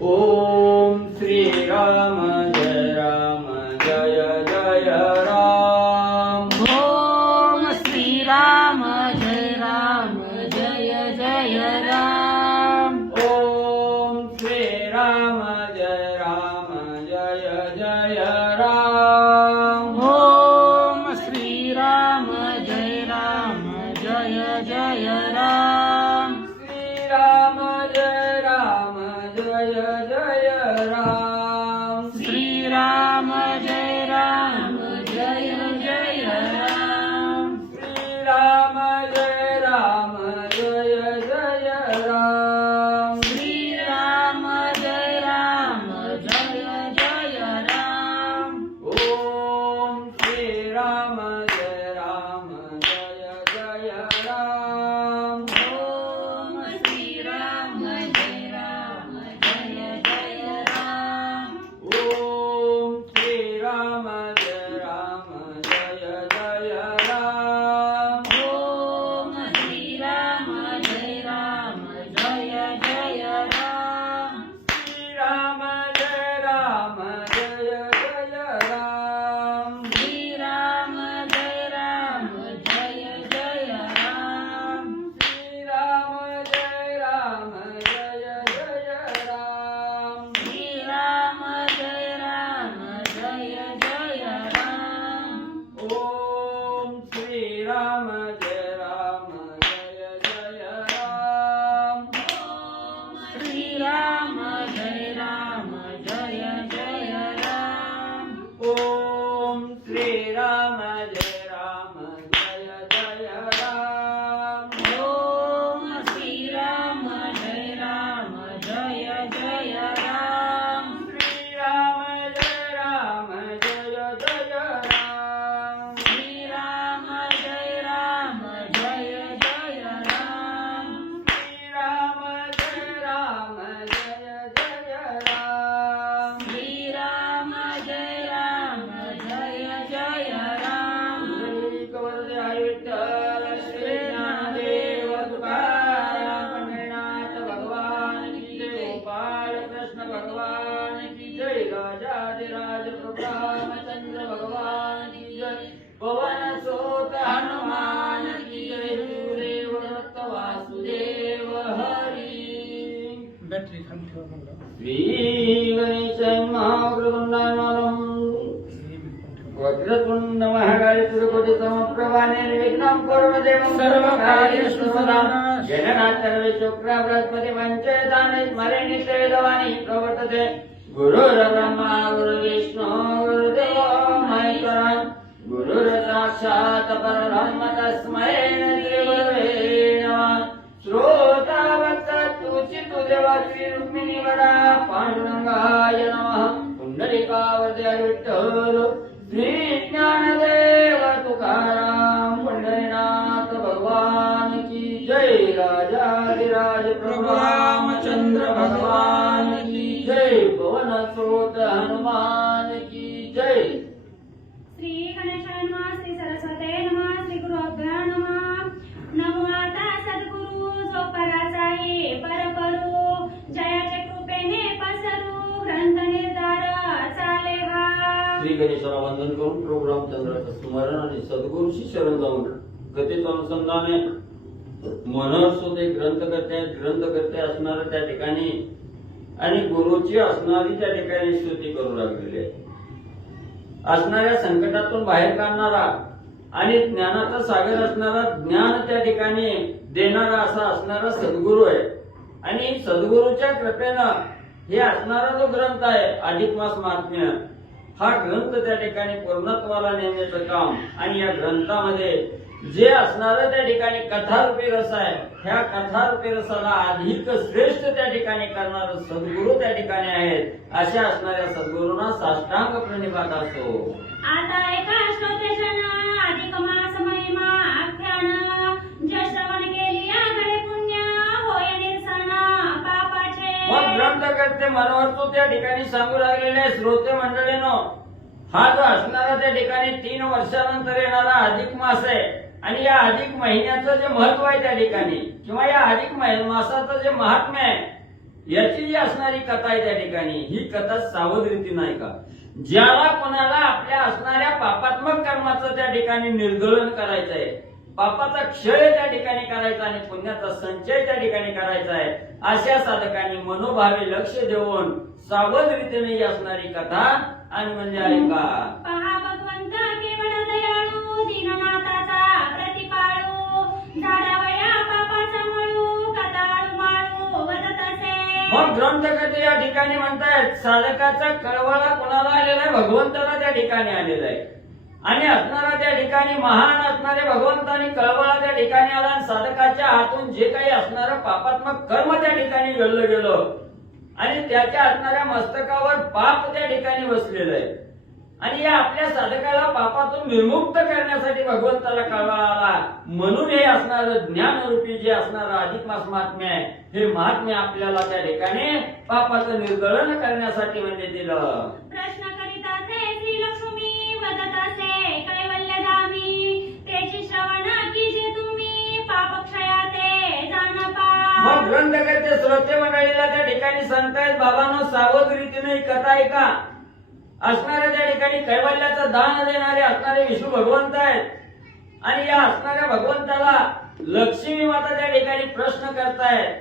ओम श्री राम जय जय राम। ओम श्री राम जय जय राम। ओम श्री राम जय जय राम। ओम श्री राम जय जय राम। श्री राम जय जय राम। श्री राम जय जय राम। श्री राम जय जय राम। श्री राम जय जय राम। ओम श्री राम जय जय राम। ओम श्री राम जय जय राम। ओम श्री राम जय जय राम। ओम श्री राम जय जय राम। श्री राम जय जय राम। श्री राम जय जय राम। श्री राम जय जय राम। श्री राम जय जय राम। ओम श्री राम जय जय राम। ओम श्री राम जय जय राम। ओम श्री राम जय जय राम। ओम श्री राम जय जय राम। श्री राम जय जय राम। श्री राम जय जय राम। श्री राम जय जय राम। श्री राम जय जय राम। श्री कवरदे हरी विठ्ठल श्री ज्ञानदेव तुकाराम पंढरीनाथ भगवान की जय। गोपाल कृष्ण भगवान की जय। राजाधिराज प्रभु रामचंद्र भगवान की जय। पवन सुत हनुमान की जय। गुरुदेव दत्त वासुदेव हरी। बॅटरी खाली ठेवा म्हणलं. श्री गणेशाय महावक्रतुंडाय नमः। वक्रतुंड महाकाय सूर्यकोटि समप्रभा निर्विघ्नं कुरु देवं सर्वकार्येषु सदा। जगन्नाथ शुक्र बृहस्पति पंचेतानि स्मरे नित्यवेदवाणी प्रवर्तते। गुरुर्ब्रह्मा गुरुर्विष्णु गुरुर्देवो महेश्वरः। गुरुर्साक्षात् परब्रह्म तस्मै श्रीगुरवे नमः। श्रोतावत्सुचितु देवाची रुक्मिणी वरा पांडुरंगाय नमः। पुंडलिकावरदे विठ्ठल श्री ज्ञानदेव तुकाराम पंढरीनाथ भगवान की जय। राजाधिराज प्रभु रामचंद्र भगवान की जय। पवन सुत हनुमान की जय। श्री गणेशाय नमः। श्री सरस्वती नमः। श्री गुरुभ्यो नमः। नमो आता सद्गुरु जो पराचा आहे पर करू। जयाच्या कृपेने पसरू ग्रंथ निर्धार चाले हा। श्री गणेशाला वंदन करून प्रभू रामचंद्राचं स्मरण आणि सद्गुरूशी शरण जाऊन कथेचं अनुसंधान आहे. मनोरसो ते ग्रंथकर्ते असणार त्या ठिकाणी आणि गुरुची असणारी त्या ठिकाणी स्तुती करू लागलेली आहे. असणाऱ्या संकटातून बाहेर काढणारा आणि ज्ञानाचा सागर असणारा, ज्ञान त्या ठिकाणी देणारा असा असणारा सद्गुरू आहे. आणि सद्गुरूच्या कृपेनं हे असणारा जो ग्रंथ आहे अधिक मास महात्म्य, हा ग्रंथ त्या ठिकाणी पूर्णत्वाला नेण्याचं काम आणि या ग्रंथामध्ये जे असणारं त्या ठिकाणी कथारूपी रस आहे, ह्या कथारूपी रसाला अधिक श्रेष्ठ त्या ठिकाणी करणारं सद्गुरू त्या ठिकाणी आहेत. अशा असणाऱ्या सद्गुरूंना साष्टांग प्रणिपात असतो. आता एका श्रोतेशन अधिक मास महिमा आख्यान जे श्रवण केली आघडे पुण्य होय निरसन पापाचे. मग ग्रंथकर्ते मनोरतो त्या ठिकाणी सांगू लागलेले श्रोते मंडळीनो, हा जो असणारा त्या ठिकाणी 3 वर्षानंतर येणारा अधिक मास आहे आणि या अधिक महिन्याचं जे महत्व आहे त्या ठिकाणी किंवा या अधिक मासाचं जे महात्म्य आहे, याची जी असणारी कथा आहे त्या ठिकाणी, ही कथा सावध रीतीनं ऐका. ज्याला कोणाला आपल्या असणाऱ्या पापात्मक कर्माचं त्या ठिकाणी निर्गलन करायचं आहे, पापाचा क्षय त्या ठिकाणी करायचा आणि पुण्याचा संचय त्या ठिकाणी करायचा आहे, अशा साधकांनी मनोभावे लक्ष देऊन सावध रीतीने ही असणारी कथा आणि म्हणजे ऐका. पहा भगवंत केवळ दयाळू, दीननाथाचा प्रतिपाळू, झाडावया पापाचा मळू, कथाळू माळू वदत असे. मग ग्रंथकर्ते या ठिकाणी म्हणतायत साधकाचा कळवळा कोणाला आलेला आहे? भगवंताला त्या ठिकाणी आलेला आहे. आणि असणारा त्या ठिकाणी महान असणारे भगवंतानी कळवळा त्या ठिकाणी आला आणि साधकाच्या हातून जे काही असणारं पापात्मक कर्म त्या ठिकाणी घडलं गेलं आणि त्याच्या असणाऱ्या मस्तकावर पाप त्या ठिकाणी बसलेलं आहे. आणि या आपल्या साधकाला पापातून विमुक्त करण्यासाठी भगवंताला कळवळा आला. म्हणून हे असणारं ज्ञानरूपी जे असणारं अधिक मास महात्म्य आहे, हे महात्म्य आपल्याला त्या ठिकाणी पापाचं निर्गलन करण्यासाठी म्हणजे दिलं. प्रश्न करीत असे श्री लक्ष्मी वदत असे कैवल्यधामी, त्याची श्रवण की जे तुम्ही पापक्षयाते जाण पा. मग ग्रंथकर्ते श्रोते मंडळीला त्या ठिकाणी सांगतायत, बाबांनो सावध रीतीने ही कथा ऐका. असणाऱ्या त्या ठिकाणी कैवल्याचं दान देणारे असणारे विष्णू भगवंत आहेत आणि या असणाऱ्या भगवंताला लक्ष्मी माता त्या ठिकाणी प्रश्न करतायत,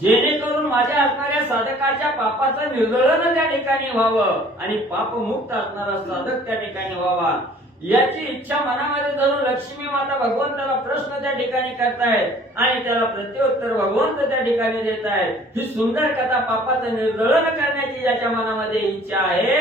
जेणेकरून माझ्या असणाऱ्या साधकाच्या पापाचं निर्गलन त्या ठिकाणी व्हावं आणि पापमुक्त असणारा साधक त्या ठिकाणी व्हावा, याची इच्छा मनामध्ये धरून लक्ष्मी माता भगवंताला प्रश्न त्या ठिकाणी करतायत आणि त्याला प्रत्युत्तर भगवंत त्या ठिकाणी देत आहेत. ही सुंदर कथा पापाचं निर्गलन करण्याची ज्याच्या मनामध्ये इच्छा आहे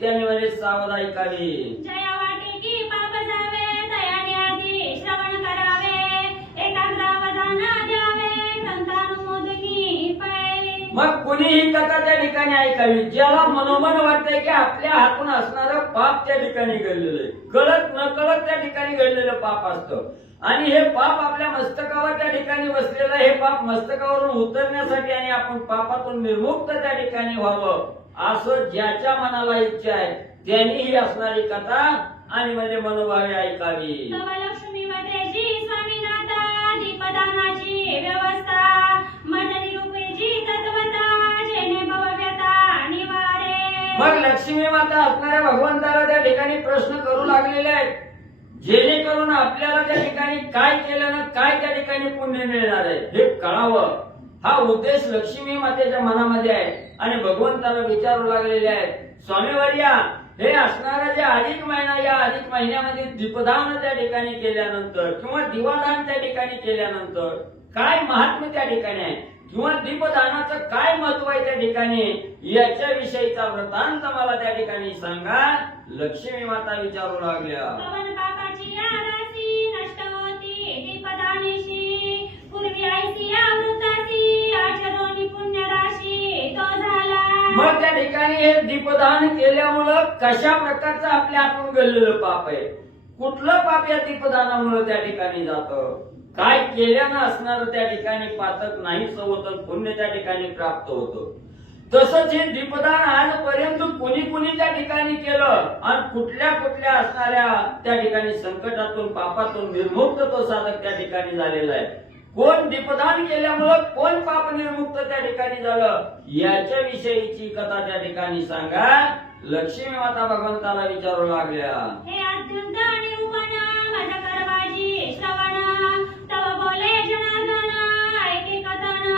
त्याने म्हणजे सावध ऐकावी. जया वाटे की पाप जावे, दयाने आधी श्रवण करावे, एकाग्रावधान द्यावे, संतानुमोदनी पै. मग कुणी ही कथा त्या ठिकाणी ऐकावी, ज्याला मनोमन वाटतंय की आपल्या हातून असणारं पाप त्या ठिकाणी घडलेलं आहे, कळत न कळत त्या ठिकाणी घडलेलं पाप असतं आणि हे पाप आपल्या मस्तकावर त्या ठिकाणी बसलेलं, हे पाप मस्तकावरून उतरण्यासाठी आणि आपण पापातून निर्मुक्त त्या ठिकाणी व्हावं असं ज्याच्या मनाला इच्छा आहे त्यांनी ही असणारी कथा आणि म्हणजे मनोभावे ऐकावी. तव लक्ष्मी वदेची स्वामीनाथा, दीपदानाची व्यवस्था, मदनी रूपेची तत्वता, जेणे भवव्यथा निवारे. मग लक्ष्मी माता असणाऱ्या भगवंताला त्या ठिकाणी प्रश्न करू लागलेले आहेत, जेणेकरून आपल्याला त्या ठिकाणी काय केल्यानं काय त्या ठिकाणी पुण्य मिळणार आहे हे कळावं. हा उद्देश लक्ष्मी मातेच्या मनामध्ये आहे आणि भगवंताला विचारू लागलेले आहेत, स्वामीवर्या हे असणारा जे अधिक महिना, या अधिक महिन्यामध्ये दीपदान त्या ठिकाणी केल्यानंतर किंवा दिवादान त्या ठिकाणी केल्यानंतर काय महात्म्य त्या ठिकाणी आहे किंवा दीपदानाचं काय महत्व आहे त्या ठिकाणी, याच्या विषयीचा वृत्तांत मला त्या ठिकाणी सांगा. लक्ष्मी माता विचारू लागल्या. पवन पापाची आरासी नष्ट होती दीपदानेशी, पूर्वी ऐसी अमृताची आचरोनी पुण्य राशी तो झाला. मग त्या ठिकाणी हे दीपदान केल्यामुळं कशा प्रकारचं आपल्या हातून घडलेलं पाप आहे, कुठलं पाप या दीपदानामुळे त्या ठिकाणी जातं, काय केल्यानं असणार त्या ठिकाणी पातक नाहीच होतं, पुण्य त्या ठिकाणी प्राप्त होतं. तसंच हे दीपदान आजपर्यंत कुणी कुणी त्या ठिकाणी केलं आणि कुठल्या कुठल्या असणाऱ्या त्या ठिकाणी संकटातून पापातून निर्मुक्त तो साधक त्या ठिकाणी झालेला आहे. कोण दीपदान केल्यामुळं कोण पाप निर्मुक्त त्या ठिकाणी झालं, याच्या विषयीची कथा त्या ठिकाणी सांगा. लक्ष्मी माता भगवंताला विचारू लागल्या. हे अत्यंत निरूपण माझ्या करवाजी श्रवण, तव बोले जनार्दन ऐके कथन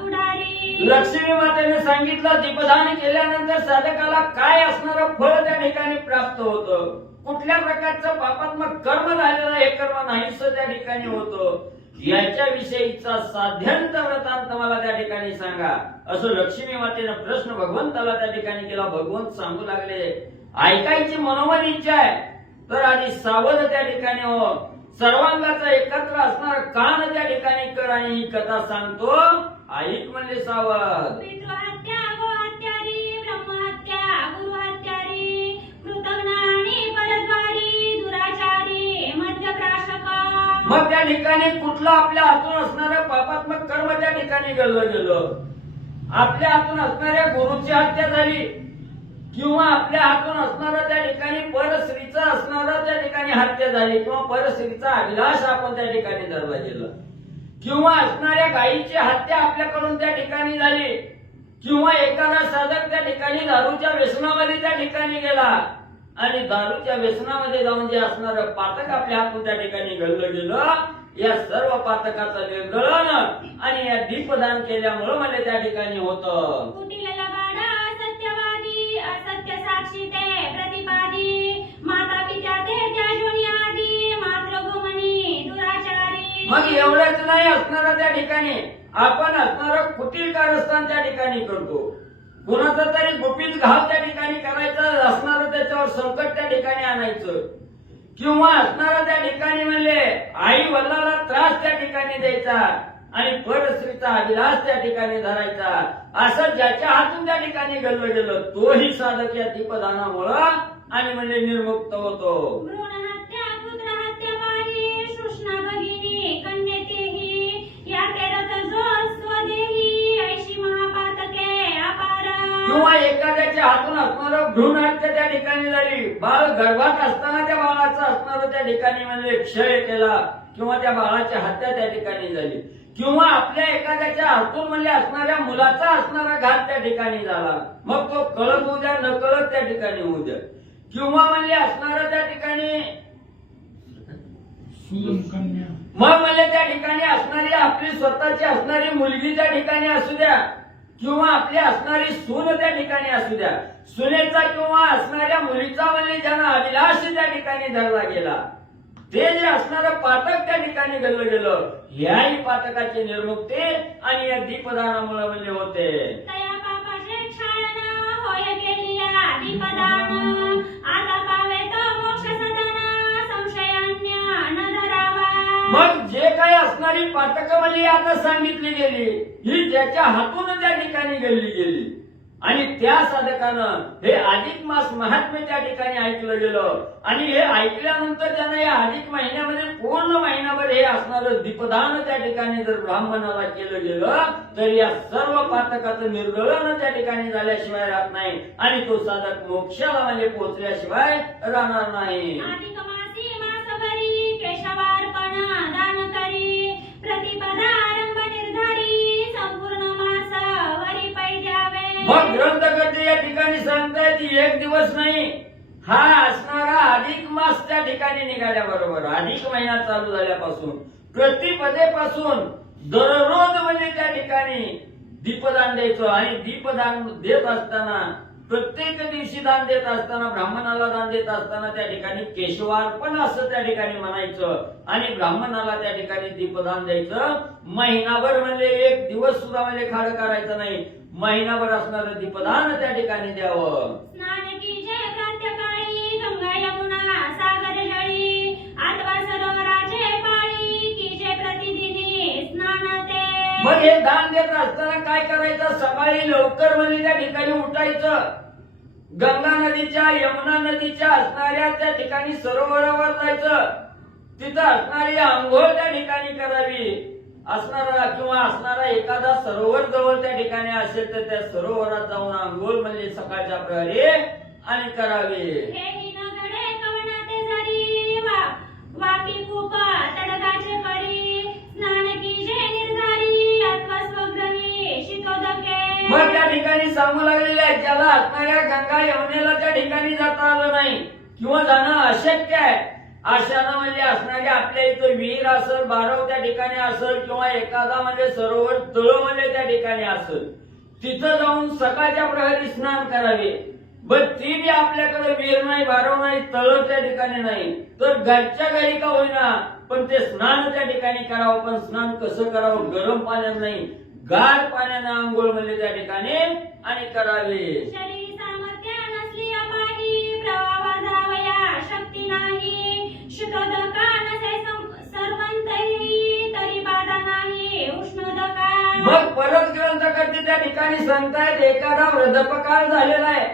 पुढारी. लक्ष्मी मातेने सांगितलं दीपदान केल्यानंतर साधकाला काय असणारं फळ त्या ठिकाणी प्राप्त होतं, कुठल्या प्रकारचं पापात्मक कर्म झालेलं हे कर्म नाहीस त्या ठिकाणी होतं, याच्या विषयीचा साध्यंत वृत्तांत मला त्या ठिकाणी सांगा. असं लक्ष्मी मातेनं प्रश्न भगवंताला त्या ठिकाणी केला. भगवंत सांगू लागले, ऐकायची मनोमन इच्छा आहे तर आधी सावध त्या ठिकाणी हो, सर्वांगाचा एकत्र असणारा कान त्या ठिकाणी कर आणि ही कथा सांगतो ऐक म्हणजे सावध. पितृहत्या गोहत्यारी, ब्रह्महत्या गुरुहत्यारी, कृतघ्न आणि परद्वारी, दुराचारी मध्यप्राशक. मग त्या ठिकाणी कुठलं आपल्या हातून असणारं पापात्मक कर्म त्या ठिकाणी घडलं गेलं, आपल्या हातून असणाऱ्या गुरुची हत्या झाली किंवा आपल्या हातून असणारं त्या ठिकाणी परस्त्रीचं असणारं त्या ठिकाणी हत्या झाली किंवा परस्त्रीचा अभिलाष आपण त्या ठिकाणी धरला गेला किंवा असणाऱ्या गायीची हत्या आपल्याकडून त्या ठिकाणी झाली किंवा एखादा साधक त्या ठिकाणी दारूच्या व्यसनामध्ये त्या ठिकाणी गेला आणि दारूच्या व्यसनामध्ये जाऊन जे असणारं पातक आपल्या हातून त्या ठिकाणी घडलं गेलं, या सर्व पातकाचं निर्गळन आणि या दीपदान केल्यामुळे मला त्या ठिकाणी होतं. कुटील लबाड सत्यवादी असत्य साक्षी ते प्रतिपादी माता पित्या ते त्याजोनी आदी मातृभूमनी दुराचारी. मग एवढंच नाही असणार त्या ठिकाणी आपण असणारं कुटील कारस्थान त्या ठिकाणी करतो. कोणाचा तरी गुपित घाव त्या ठिकाणी करायचं असणारं त्याच्यावर संकट त्या ठिकाणी आणायचं किंवा असणारं त्या ठिकाणी म्हणले आई वडिलाला त्रास त्या ठिकाणी द्यायचा आणि परस्त्रीचा अभिलाष त्या ठिकाणी धरायचा, असं ज्याच्या हातून त्या ठिकाणी घडलं गेलं तोही साधक या दीपदानामुळं आणि म्हणजे निर्मुक्त होतो. भ्रूण हत्या पुत्र हत्या पाही कृष्णा भगिनी कन्येतेही या तेरत जो स्वदेही ऐशी महापातके अपार. किंवा एखाद्याच्या हातून असणारं भ्रूण हत्या त्या ठिकाणी झाली, बाळ गर्भात असताना त्या बाळाचा असणारं त्या ठिकाणी म्हणजे क्षय केला किंवा त्या बाळाची हत्या त्या ठिकाणी झाली किंवा आपल्या एखाद्याच्या हातून म्हणजे असणाऱ्या मुलाचा असणारा घात त्या ठिकाणी झाला, मग तो कळत होऊ द्या न कळत त्या ठिकाणी होऊ द्या किंवा म्हणजे असणारं त्या ठिकाणी मग म्हणजे त्या ठिकाणी असणारी आपली स्वतःची असणारी मुलगी त्या ठिकाणी असू द्या किंवा आपली असणारी सून त्या ठिकाणी असू द्या, सुनेचा किंवा असणाऱ्या मुलीचा म्हणजे ज्यांना अभिलाष त्या ठिकाणी धरला गेला, ते जे असणारं पातक त्या ठिकाणी घडलं गेलं, ह्याही पातकाची निर्मुक्ती आणि या दीपदानामुळे म्हणजे होते. तया पापाचे क्षालन होय गेली या दीपदान आता पावे तो मोक्ष सदन संशयान्य न धरावा. मग जे काही असणारी पातक म्हणजे आता सांगितली गेली ही ज्याच्या हातून त्या ठिकाणी घडली गेली आणि त्या साधकानं हे अधिक मास महात्म्य त्या ठिकाणी ऐकलं गेलं आणि हे ऐकल्यानंतर त्यानं या अधिक महिन्यामध्ये पूर्ण महिनाभर हे असणारं दीपदान त्या ठिकाणी जर ब्राह्मणाला केलं गेलं तर या सर्व पातकाचं निर्गळन त्या ठिकाणी झाल्याशिवाय राहत नाही आणि तो साधक मोक्षाला म्हणजे पोहोचल्याशिवाय राहणार नाही. अधिक मासी मासभरी केशवार्पण दान करी प्रतिपदा आरंभ निर्धारी संपूर्ण मास वरी पै द्यावे. मग ग्रंथकर्ते या ठिकाणी सांगतायत एक दिवस नाही, हा असणारा अधिक मास त्या ठिकाणी निघाल्याबरोबर अधिक महिना चालू झाल्यापासून प्रतिपदेपासून दररोज म्हणजे त्या ठिकाणी दीपदान द्यायचं आणि दीपदान देत असताना प्रत्येक दिवशी दान देत असताना ब्राह्मणाला दान देत असताना त्या ठिकाणी केशवार्पण असं त्या ठिकाणी म्हणायचं आणि ब्राह्मणाला त्या ठिकाणी दीपदान द्यायचं. महिनाभर म्हणजे एक दिवस सुद्धा म्हणजे खाड करायचं नाही, महिनाभर असणारं दीपदान त्या ठिकाणी द्यावं. स्नान की जय प्रातःकाळी गंगा यमुना सागर जळी आठवा सरोवराचे पाळी की जय प्रतिदिनी स्नान ते. मग हे दान देत असताना काय करायचं, सकाळी लवकर म्हणजे त्या ठिकाणी उठायचं, गंगा नदीच्या यमुना नदीच्या असणाऱ्या त्या ठिकाणी सरोवरावर जायचं, तिथं असणारी आंघोळ त्या ठिकाणी करावी, असणारा किंवा असणारा एखादा सरोवर जवळ त्या ठिकाणी असेल तर त्या सरोवरात जाऊन आंघोळ म्हणजे सकाळच्या प्रहरी आणि करावी. हेही न घडे कवनाते झरी वापी खूप तडकाचे परी स्नान की जय निर्धारी आत्मा स्वग्रही शितोदके. मग त्या ठिकाणी सांगू लागलेले आहे ज्याला असणाऱ्या गंगा यमुनेला त्या ठिकाणी जाता आलं नाही किंवा जाणं अशक्य आहे अशानं म्हणजे असणारे आपल्या इथं विहीर असेल, बारव त्या ठिकाणी असेल किंवा एखादा म्हणजे सरोवर तळ म्हणजे त्या ठिकाणी असेल, तिथं जाऊन सकाळच्या प्रहरी स्नान करावे. बर ती बी आपल्याकडे विहीर नाही, बारव नाही, तळ त्या ठिकाणी नाही तर घरच्या घरी का होईना पण ते स्नान त्या ठिकाणी करावं. पण स्नान कसं करावं, गरम पाण्यानं नाही गार पाण्यानं आंघोळ म्हणजे त्या ठिकाणी आणि करावे. शरीर सामर्थ्य नसली अपाही प्रवाह जावया शक्ती नाही शितोदका नसे सर्वंतही तरी बाधा नाही उष्णोदका. मग परत ग्रंथकर्ते त्या ठिकाणी सांगतायत एखादा वृद्धपकाळ झालेला आहे,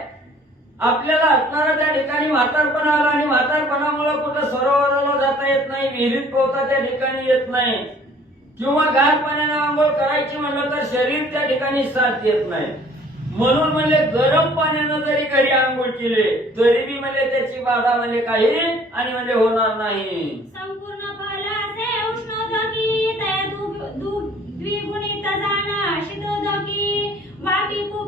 आपल्याला असणारा त्या ठिकाणी म्हातारपणा आला आणि म्हातारपणामुळे कुठं सरोवराला जाता येत नाही, विहिरीत पोहता त्या ठिकाणी येत नाही किंवा गार पाण्याने आंघोळ करायची म्हणलं तर शरीर त्या ठिकाणी साथ देत नाही, म्हणून म्हणजे गरम पाण्यानं जरी घरी आंघोळ केले तरी बी म्हणजे त्याची बाधा म्हणजे काही आणि म्हणजे होणार नाही. संपूर्ण फल असे उष्णोदकी ते द्विगुणित जाण शितोदकी वापी खूप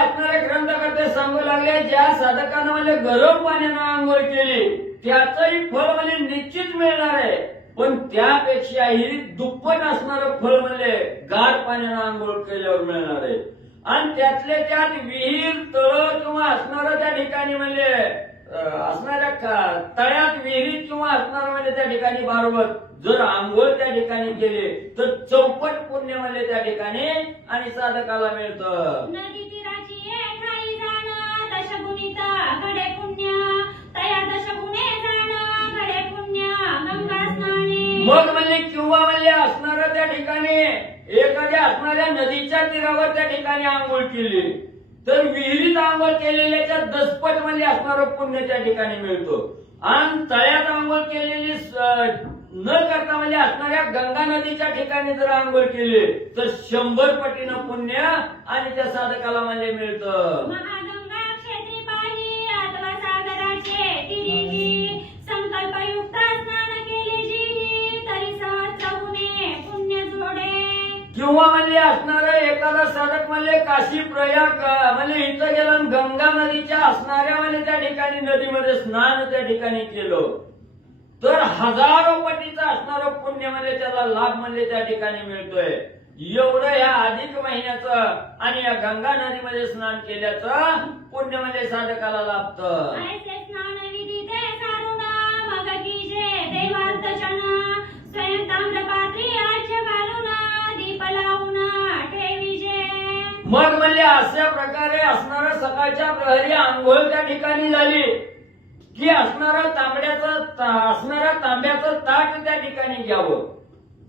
असणारे ग्रंथकर्ते सांगू लागले, ज्या साधकानं म्हणजे गरम पाण्यानं आंघोळ केली त्याचंही फळ म्हणजे निश्चित मिळणार आहे, पण त्यापेक्षाही दुप्पट असणारं फळ म्हणजे गार पाण्यानं आंघोळ केल्यावर मिळणार आहे. आणि त्यातले त्यात विहीर, तळ किंवा असणारं त्या ठिकाणी म्हणजे असणाऱ्या तळ्यात, विहिरीत किंवा असणारं म्हणजे त्या ठिकाणी बारोबर जर आंघोळ त्या ठिकाणी केले तर चौपट पुण्य म्हणजे त्या ठिकाणी आणि साधकाला मिळतं. नदी तीराची ठाई जाणं दशगुणित घडे पुण्य, तया दशगुणे जाणं घडे पुण्य गंगा स्नाने. मग म्हणजे किंवा म्हणजे असणाऱ्या त्या ठिकाणी एखाद्या असणाऱ्या नदीच्या तीरावर त्या ठिकाणी आंघोळ केली तर विहिरीत आंघोळ केलेल्याच्या दसपट म्हणजे असणारं पुण्य त्या ठिकाणी मिळतो. आणि तळ्यात आंघोळ केलेली न करता म्हणजे असणाऱ्या गंगा नदीच्या ठिकाणी जर आंघोळ केली तर 100 पटीनं पुण्य आणि त्या साधकाला म्हणजे मिळतं. महागंगा क्षेत्री पाही अथवा सागराचे तिरीही संकल्पयुक्त स्नान केले जी तरी सहस्र गुणे पुण्य जोडे. किंवा म्हणजे असणारं एखादा साधक म्हणजे काशी प्रयाग म्हणजे इथं गेला आणि गंगा नदीच्या असणाऱ्या म्हणजे त्या ठिकाणी नदीमध्ये स्नान त्या ठिकाणी केलं तर हजारो पटीचं असणारं पुण्य म्हणजे त्याला लाभ म्हणजे त्या ठिकाणी मिळतोय. एवढं या अधिक महिन्याचं आणि या गंगा नदीमध्ये स्नान केल्याचं पुण्य म्हणजे साधकाला लाभतं. ऐसे स्नान विधी ते सारुण मग कीजे देवार्चन स्वयं ताम्रपात्री आज्य घालून दीप लावून ठेवीजे. मग म्हणजे अशा प्रकारे असणारं सकाळच्या प्रहरी आंघोळ त्या ठिकाणी झाली की असणारं तांब्याचं ताट त्या ठिकाणी घ्यावं,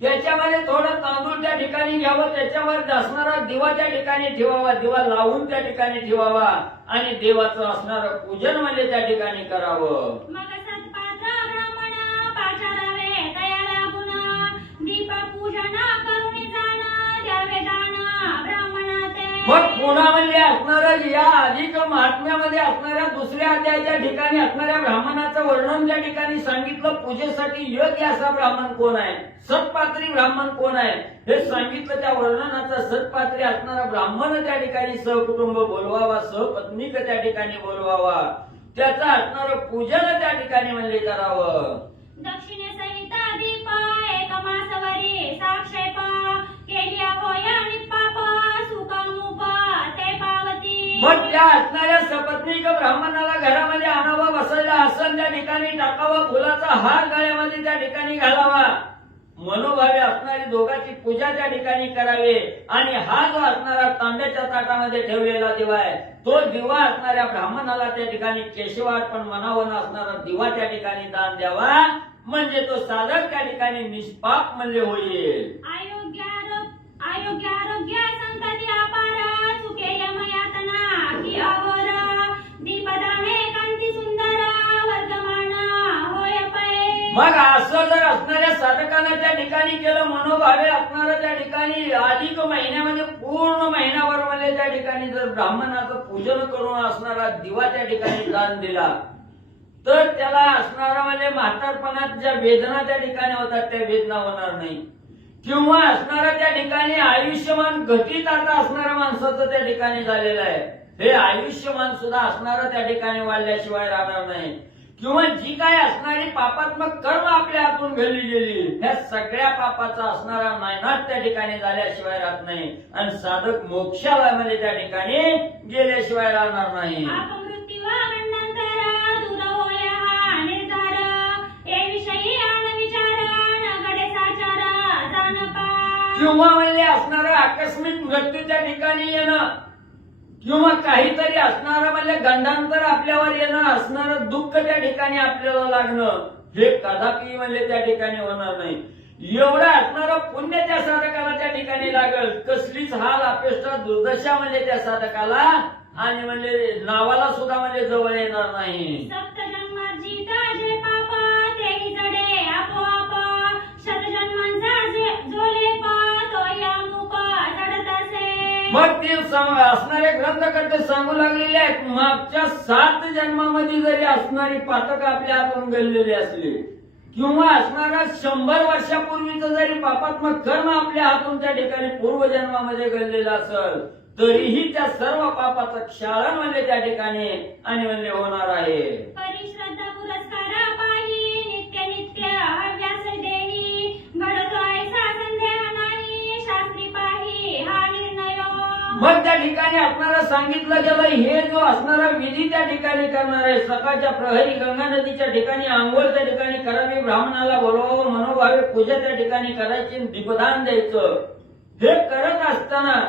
त्याच्यामध्ये थोडं तांदूळ त्या ठिकाणी घ्यावं, त्याच्यावर असणारा दिवा त्या ठिकाणी ठेवावा, दिवा लावून त्या ठिकाणी ठेवावा आणि देवाचं असणारं पूजन म्हणजे त्या ठिकाणी करावं. मग सत्पात्र ब्राह्मण पाचारावे तया लागून दीप पूजन करून जाण द्यावे दान ब्राह्मणाचे. मग पुन्हा म्हणजे असणारं या अधिक महात्म्यामध्ये असणाऱ्या दुसऱ्या अध्यायाच्या ठिकाणी असणाऱ्या ब्राह्मणाचं वर्णन त्या ठिकाणी सांगितलं. पूजेसाठी योग्य असा ब्राह्मण कोण आहे, सत्पात्री ब्राह्मण कोण आहे हे सांगितलं. त्या वर्णनाचा सत्पात्री असणारा ब्राह्मण त्या ठिकाणी सहकुटुंब बोलवावा, सहपत्नीक त्या ठिकाणी बोलवावा, त्याचं असणारं पूजन त्या ठिकाणी म्हणजे करावं. दक्षिणेसहित दीप एक मासवरी साक्षेप केली होय निपाप सुकामुप ते पावती. मग त्या असणाऱ्या सपत्नीक ब्राह्मणाला घरामध्ये आणावं, बसायला आसन त्या ठिकाणी टाकावं, फुलाचा हार गळ्यामध्ये त्या ठिकाणी घालावा, मनोभावे असणारी दोघांची पूजा त्या ठिकाणी करावी आणि हा जो असणारा तांब्याच्या ताटामध्ये ठेवलेला दिवा आहे तो दिवा असणाऱ्या ब्राह्मणाला त्या ठिकाणी केशवार्पण मनावून असणारा दिवा त्या ठिकाणी दान द्यावा, म्हणजे तो साधक त्या ठिकाणी निष्पाप म्हणजे होईल. आरोग्य संतती अपार सुखे यमयातना की अघोर दीपदाने कांती सुंदर वर्तमान होय पै. मग असं जर असणाऱ्या साधकानं त्या ठिकाणी केलं, मनोभावे असणारं त्या ठिकाणी अधिक महिन्यामध्ये पूर्ण महिनाभर म्हणजे त्या ठिकाणी जर ब्राह्मणाचं पूजन करून असणारा दिवा त्या ठिकाणी दान दिला तर त्याला असणारा म्हणजे म्हातारपणात ज्या वेदना त्या ठिकाणी होतात त्या वेदना होणार नाही. किंवा असणारा त्या ठिकाणी आयुष्यमान घटित आता असणाऱ्या माणसाचं त्या ठिकाणी झालेलं आहे, हे आयुष्यमान सुद्धा असणारं त्या ठिकाणी वाढल्याशिवाय राहणार नाही. किंवा जी काय असणारी पापात्मक कर्म आपल्या हातून घडली गेली ह्या सगळ्या पापाचा असणारा नायनाट त्या ठिकाणी झाल्याशिवाय राहत नाही आणि साधक मोक्षाला म्हणजे त्या ठिकाणी गेल्याशिवाय राहणार नाही. किंवा म्हणजे असणारं आकस्मिक मृत्यूच्या ठिकाणी येणं किंवा काहीतरी असणारं म्हणजे गंडांतर आपल्यावर येणं, असणारं दुःख त्या ठिकाणी आपल्याला लागणं हे कदापि म्हणजे त्या ठिकाणी होणार नाही. एवढं असणारं पुण्य त्या साधकाला त्या ठिकाणी लागल, कसलीच हाल अपेष्टा दुर्दशा म्हणजे त्या साधकाला आणि म्हणजे नावाला सुद्धा म्हणजे जवळ येणार नाही. मग ते असणारे ग्रंथकर्ते सांगू लागलेले आहेत, मागच्या 7 जन्मामध्ये जरी असणारी पातक आपल्या हातून घडलेली असली किंवा असणारा 100 वर्षापूर्वीच जरी पापात्मक कर्म आपल्या हातून त्या ठिकाणी पूर्वजन्मामध्ये घडलेलं असेल तरीही त्या सर्व पापाचं क्षालन म्हणजे त्या ठिकाणी आणि म्हणजे होणार आहे. परिश्रद्धा पुरस्कार पाही नित्य नित्य अभ्यास देही घडतो ऐसा संदेह नाही शास्त्री पाही हा निर्णय. मग त्या ठिकाणी आपल्याला सांगितलं गेलं हे जो असणारा विधी त्या ठिकाणी करणार आहे. सकाळच्या प्रहरी गंगा नदीच्या ठिकाणी आंघोळ त्या ठिकाणी करावी, ब्राह्मणाला बोलवावं, मनोभावे पूजा त्या ठिकाणी करायची, दीपदान द्यायचं. हे करत असताना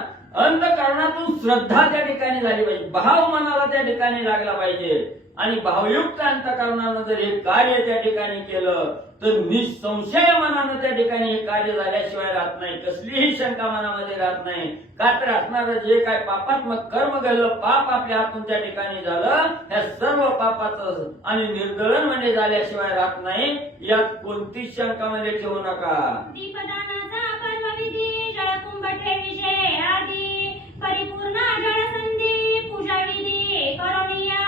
अंतःकरणातून श्रद्धा त्या ठिकाणी झाली पाहिजे, भाव मनाला त्या ठिकाणी लागला पाहिजे. आणि भावयुक्त अंतःकरणानं जर हे कार्य त्या ठिकाणी केलं तर निसंशय मनानं त्या ठिकाणी हे कार्य झाल्याशिवाय राहत नाही, कसलीही शंका मनामध्ये राहत नाही. का तर असणारं जे काय पापात्मक कर्म घडलं, पाप आपल्या हातून त्या ठिकाणी झालं, ह्या सर्व पापाचं आणि निर्दळन म्हणजे झाल्याशिवाय राहत नाही, यात कोणतीच शंका मध्ये ठेवू नका. दीपदानाचा कर्मविधी जळकुंभ ठेविषे आदी परिपूर्ण जळसंधी पूजा विधी करोनिया.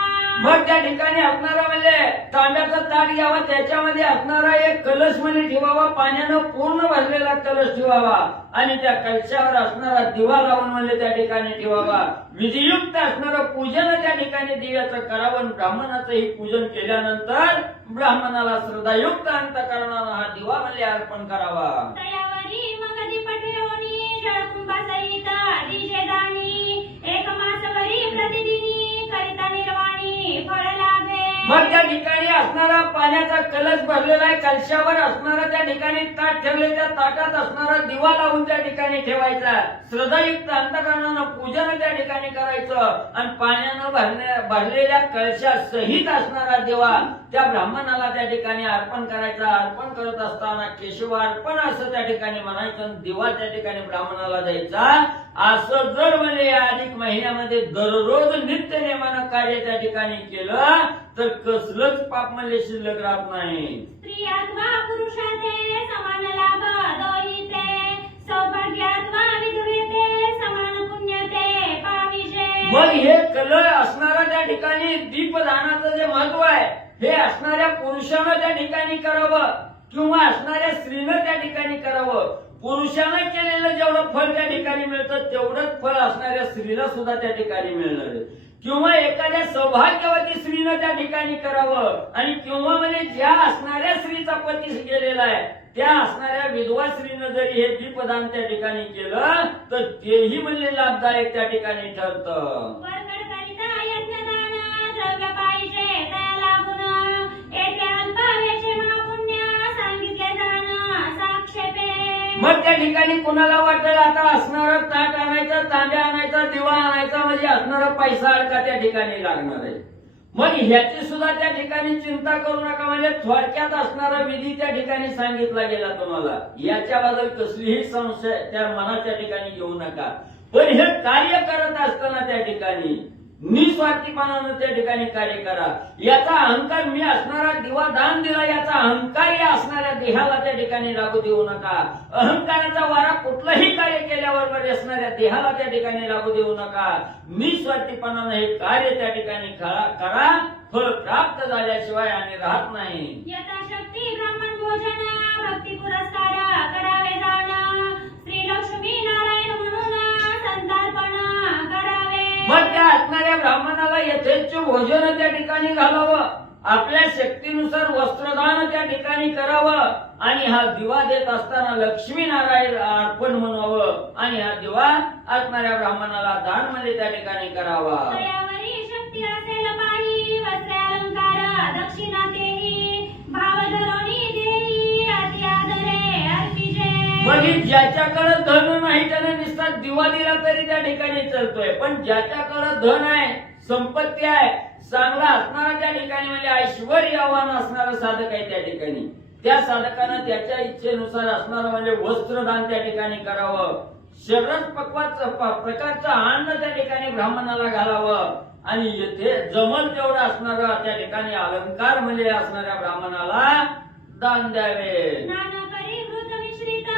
मग त्या ठिकाणी असणारा म्हणजे तांब्याचा ताट घ्यावा, त्याच्यामध्ये असणारा एक कलश मध्ये ठेवावा, पाण्यानं पूर्ण भरलेला कलश ठेवावा आणि त्या कलशावर असणारा दिवा लावून म्हणजे त्या ठिकाणी ठेवावा. विधियुक्त असणारं पूजन त्या ठिकाणी दिव्याचं करावं. ब्राह्मणाचंही पूजन केल्यानंतर ब्राह्मणाला श्रद्धायुक्त अंतःकरणानं हा दिवा म्हणजे अर्पण करावा. तयावरी मग दीप ठेवणी जळकुंभासहित दिशेदानी एक मासवरी प्रतिदिनी करिता निर्वाणी फळ लाभे. मग त्या ठिकाणी असणारा पाण्याचा कलश भरलेला आहे, कलशावर असणारा त्या ठिकाणी ताट ठेवले, त्या ताटात असणारा दिवा लावून त्या ठिकाणी ठेवायचा. श्रद्धायुक्त अंतःकरणानं पूजन त्या ठिकाणी करायचं आणि पाण्यानं भरलेल्या कलशासहित असणारा दिवा त्या ब्राह्मणाला त्या ठिकाणी अर्पण करायचा. अर्पण करत असताना केशवार्पण असं त्या ठिकाणी म्हणायचं, दिवा त्या ठिकाणी ब्राह्मणाला द्यायचा. असं जर म्हणजे या अधिक महिन्यामध्ये दररोज नित्य नेमानं कार्य त्या ठिकाणी केलं तर कसलंच पाप म्हणजे शिल्लक राहत नाही. स्त्री अथवा पुरुषाते समान लाभ दोहीते सौभाग्य अथवा विधवेते समान पुण्यते पाविजे. मग हे कलर असणारा त्या ठिकाणी दीपदानाचं जे महत्व आहे हे असणाऱ्या पुरुषानं त्या ठिकाणी करावं किंवा असणाऱ्या स्त्रीनं त्या ठिकाणी करावं. पुरुषानं केलेलं जेवढं फळ त्या ठिकाणी मिळतं तेवढंच फळ असणाऱ्या स्त्रीला सुद्धा त्या ठिकाणी मिळणार आहे. किंवा एखाद्या सौभाग्यवती स्त्रीनं त्या ठिकाणी करावं आणि किंवा म्हणजे ज्या असणाऱ्या स्त्रीचा पती गेलेला आहे त्या असणाऱ्या विधवा स्त्रीनं जरी हे दीपदान त्या ठिकाणी केलं तर तेही म्हणजे लाभदायक त्या ठिकाणी ठरतं. वरकड करिता यज्ञदान द्रव्य पाहिजे त्या लागून येथे अल्प वेचे महापुण्य सांगितले जाण साक्षेपे. मग त्या ठिकाणी कुणाला वाटेल आता असणारा ताट आणायचा, तांब्या आणायचा, दिवा आणायचा म्हणजे असणारा पैसा अडका त्या ठिकाणी लागणार आहे. मग ह्याची सुद्धा त्या ठिकाणी चिंता करू नका. म्हणजे थोडक्यात असणारा विधी त्या ठिकाणी सांगितला गेला तुम्हाला. याच्याबद्दल कसलीही संशय त्या मनाच्या ठिकाणी घेऊ नका. पण हे कार्य करत असताना त्या ठिकाणी निस्वार्थीपणानं त्या ठिकाणी कार्य करा. याचा अहंकार मी असणारा दिवा दान दिला याचा अहंकार या असणाऱ्या देहाला त्या ठिकाणी लागू देऊ नका. अहंकाराचा वारा कुठलंही कार्य केल्यावर असणाऱ्या देहाला त्या ठिकाणी लागू देऊ नका. निस्वार्थीपणानं हे कार्य त्या ठिकाणी करा. फळ प्राप्त झाल्याशिवाय आणि राहत नाही. यथाशक्ती ब्राह्मण भोजन भक्ती पुरस्कार करावे जाण श्री लक्ष्मी नारायण म्हणून संतार्पण करावे. मग त्या असणाऱ्या ब्राह्मणाला यथेच्छ भोजन त्या ठिकाणी घालावं, आपल्या शक्तीनुसार वस्त्रदान त्या ठिकाणी करावं आणि हा दिवा देत असताना लक्ष्मी नारायण अर्पण म्हणावं आणि हा दिवा असणाऱ्या ब्राह्मणाला दान म्हणजे त्या ठिकाणी करावा. तयावरी शक्ती असेल पाही वस्त्रे अलंकार दक्षिणा देही भाव धरोणी देही अति आदरे अर्पिजे. म्हणजे ज्याच्याकडे धन नाही त्याने नुसता दिवा दिला तरी त्या ठिकाणी चालतोय, पण ज्याच्याकडे धन आहे, संपत्ती आहे, चांगला असणारा त्या ठिकाणी म्हणजे ऐश्वर्यवान असणारं साधक आहे त्या ठिकाणी त्या साधकानं त्याच्या इच्छेनुसार असणारं म्हणजे वस्त्रदान त्या ठिकाणी करावं. शरद प्रकारचं अन्न त्या ठिकाणी ब्राह्मणाला घालावं आणि येथे जमल तेवढं असणारं त्या ठिकाणी अलंकार म्हणजे असणाऱ्या ब्राह्मणाला दान द्यावे. नाना करी वृत मिश्रित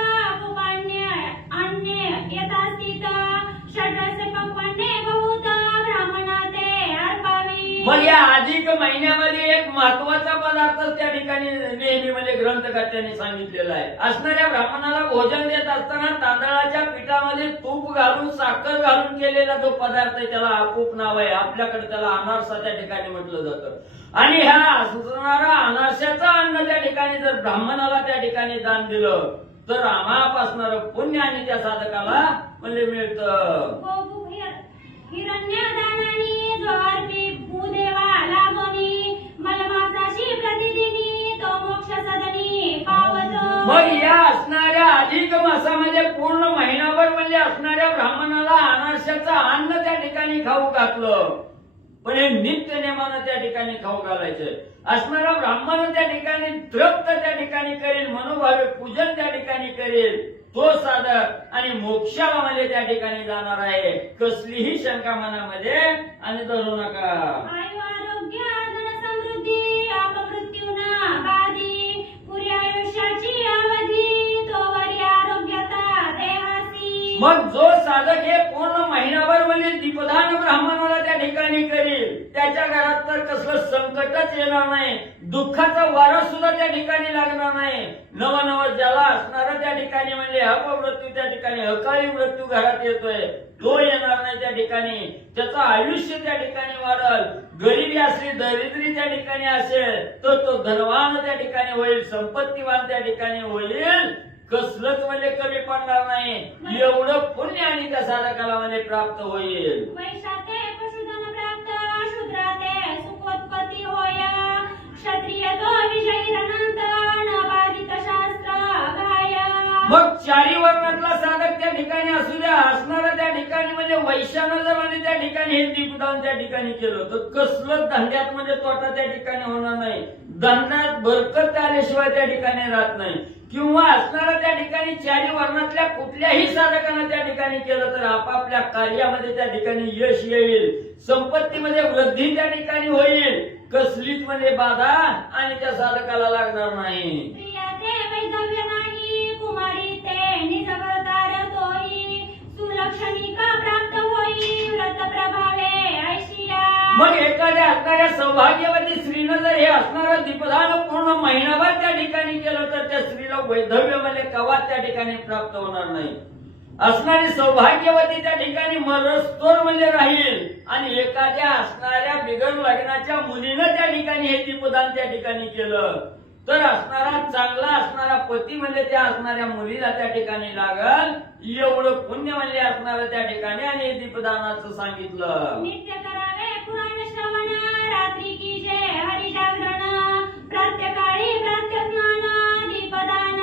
उपान्य अन्य यथास्थित षड्रस पक्वान्ने बहुत ब्राह्मणाते अर्पावी. मग या अधिक महिन्यामध्ये एक महत्वाचा पदार्थ त्या ठिकाणी नेहमी म्हणजे ग्रंथकर्त्यांनी सांगितलेला आहे. असणाऱ्या ब्राह्मणाला भोजन देत असताना तांदळाच्या पिठामध्ये तूप घालून साखर घालून केलेला जो पदार्थ आहे त्याला आपूप नाव आहे. आपल्याकडे त्याला अनारसा त्या ठिकाणी म्हटलं जातं. आणि ह्या असणारा अनारशाचं अन्न त्या ठिकाणी जर ब्राह्मणाला त्या ठिकाणी दान दिलं तर आम्हाप असणारं पुण्य आणि त्या साधकाला म्हणजे मिळतं. हिरण्यदानानी जो अर्पी भूदेवा लागोनी मलमासाशी प्रतिदिनी तो मोक्ष सदनी पावतो. मग या असणाऱ्या अधिक मासामध्ये पूर्ण महिनाभर म्हणजे असणाऱ्या ब्राह्मणाला अनारशाचं अन्न त्या ठिकाणी खाऊ घातलं. पण हे नित्य नेमानं त्या ठिकाणी खाऊ घालायचं. असणारा ब्राह्मण त्या ठिकाणी तृप्त त्या ठिकाणी करेल, मनोभावे पूजन त्या ठिकाणी करेल तो साधक आणि मोक्षाला म्हणजे त्या ठिकाणी जाणार आहे. कसलीही शंका मनामध्ये आणि धरू नका. आयु आरोग्य धन समृद्धी अपमृत्यूना बाधी पुरी आयुष्याची अवधी तोवरी आरोग्यता देहासी. मग जो साधक हे पूर्ण महिनाभर म्हणजे दीपदान ब्राह्मणाला त्या ठिकाणी करील त्याच्या घरात तर कसलं संकटच येणार नाही, दुःखाचा वारा सुद्धा त्या ठिकाणी लागणार नाही. नव ज्याला असणार त्या ठिकाणी म्हणजे अपमृत्यू त्या ठिकाणी अकाळी मृत्यू घरात येतोय तो येणार नाही त्या ठिकाणी. त्याचं आयुष्य त्या ठिकाणी वाढल. गरिबी असली दरिद्री त्या ठिकाणी असेल तर तो धनवान त्या ठिकाणी होईल, संपत्तीवान त्या ठिकाणी होईल. कसलंच म्हणजे कमी पडणार नाही. एवढं पुण्य आणि त्या साधकाला म्हणजे प्राप्त होईल. वैशाते पशुधन प्राप्त शूद्राते सुखोत्पत्ती होय क्षत्रिय तो विजयी अनंत न बाधित शास्त्र गाय. मग चारी वर्णातला साधक त्या ठिकाणी असू द्या, असणारा त्या ठिकाणी म्हणजे वैश्यानं जर म्हणजे त्या ठिकाणी हे दीपदान त्या ठिकाणी केलं तर कसलं धंद्यात म्हणजे तोटा त्या ठिकाणी होणार नाही. धंद्यात बरकत आल्याशिवाय त्या ठिकाणी राहत नाही. किंवा असणारा त्या ठिकाणी चारी वर्णातल्या कुठल्याही साधकानं त्या ठिकाणी केलं तर आपापल्या कार्यामध्ये त्या ठिकाणी यश येईल, संपत्तीमध्ये वृद्धी त्या ठिकाणी होईल. कसलीच म्हणजे बाधा आणि त्या साधकाला लागणार नाही. प्रियाते वैधव्य नाही कुमारी ते निजवरदार तोही सुलक्षणिका प्राप्त होई व्रत प्रभावे ऐशिया. मग एखाद्या असणाऱ्या सौभाग्यवती स्त्रीनं जर हे असणारं दीपदान पूर्ण महिनाभर त्या ठिकाणी केलं तर त्या स्त्रीला वैधव्य म्हणजे कवा त्या ठिकाणी प्राप्त होणार नाही. असणारी सौभाग्यवती त्या ठिकाणी मरस्तोर म्हणजे राहील. आणि एखाद्या असणाऱ्या बिगर लग्नाच्या मुलीनं त्या ठिकाणी हे दीपदान त्या ठिकाणी केलं तर असणारा चांगला असणारा पती म्हणजे त्या असणाऱ्या मुलीला त्या ठिकाणी लागल. एवढं पुण्य म्हणजे असणार त्या ठिकाणी आणि दीपदानाचं सांगितलं. नित्य करावे पुराण श्रवण रात्री की जय हरी जागरण प्रत्यकाळी प्रत्यज्ञान दीपदान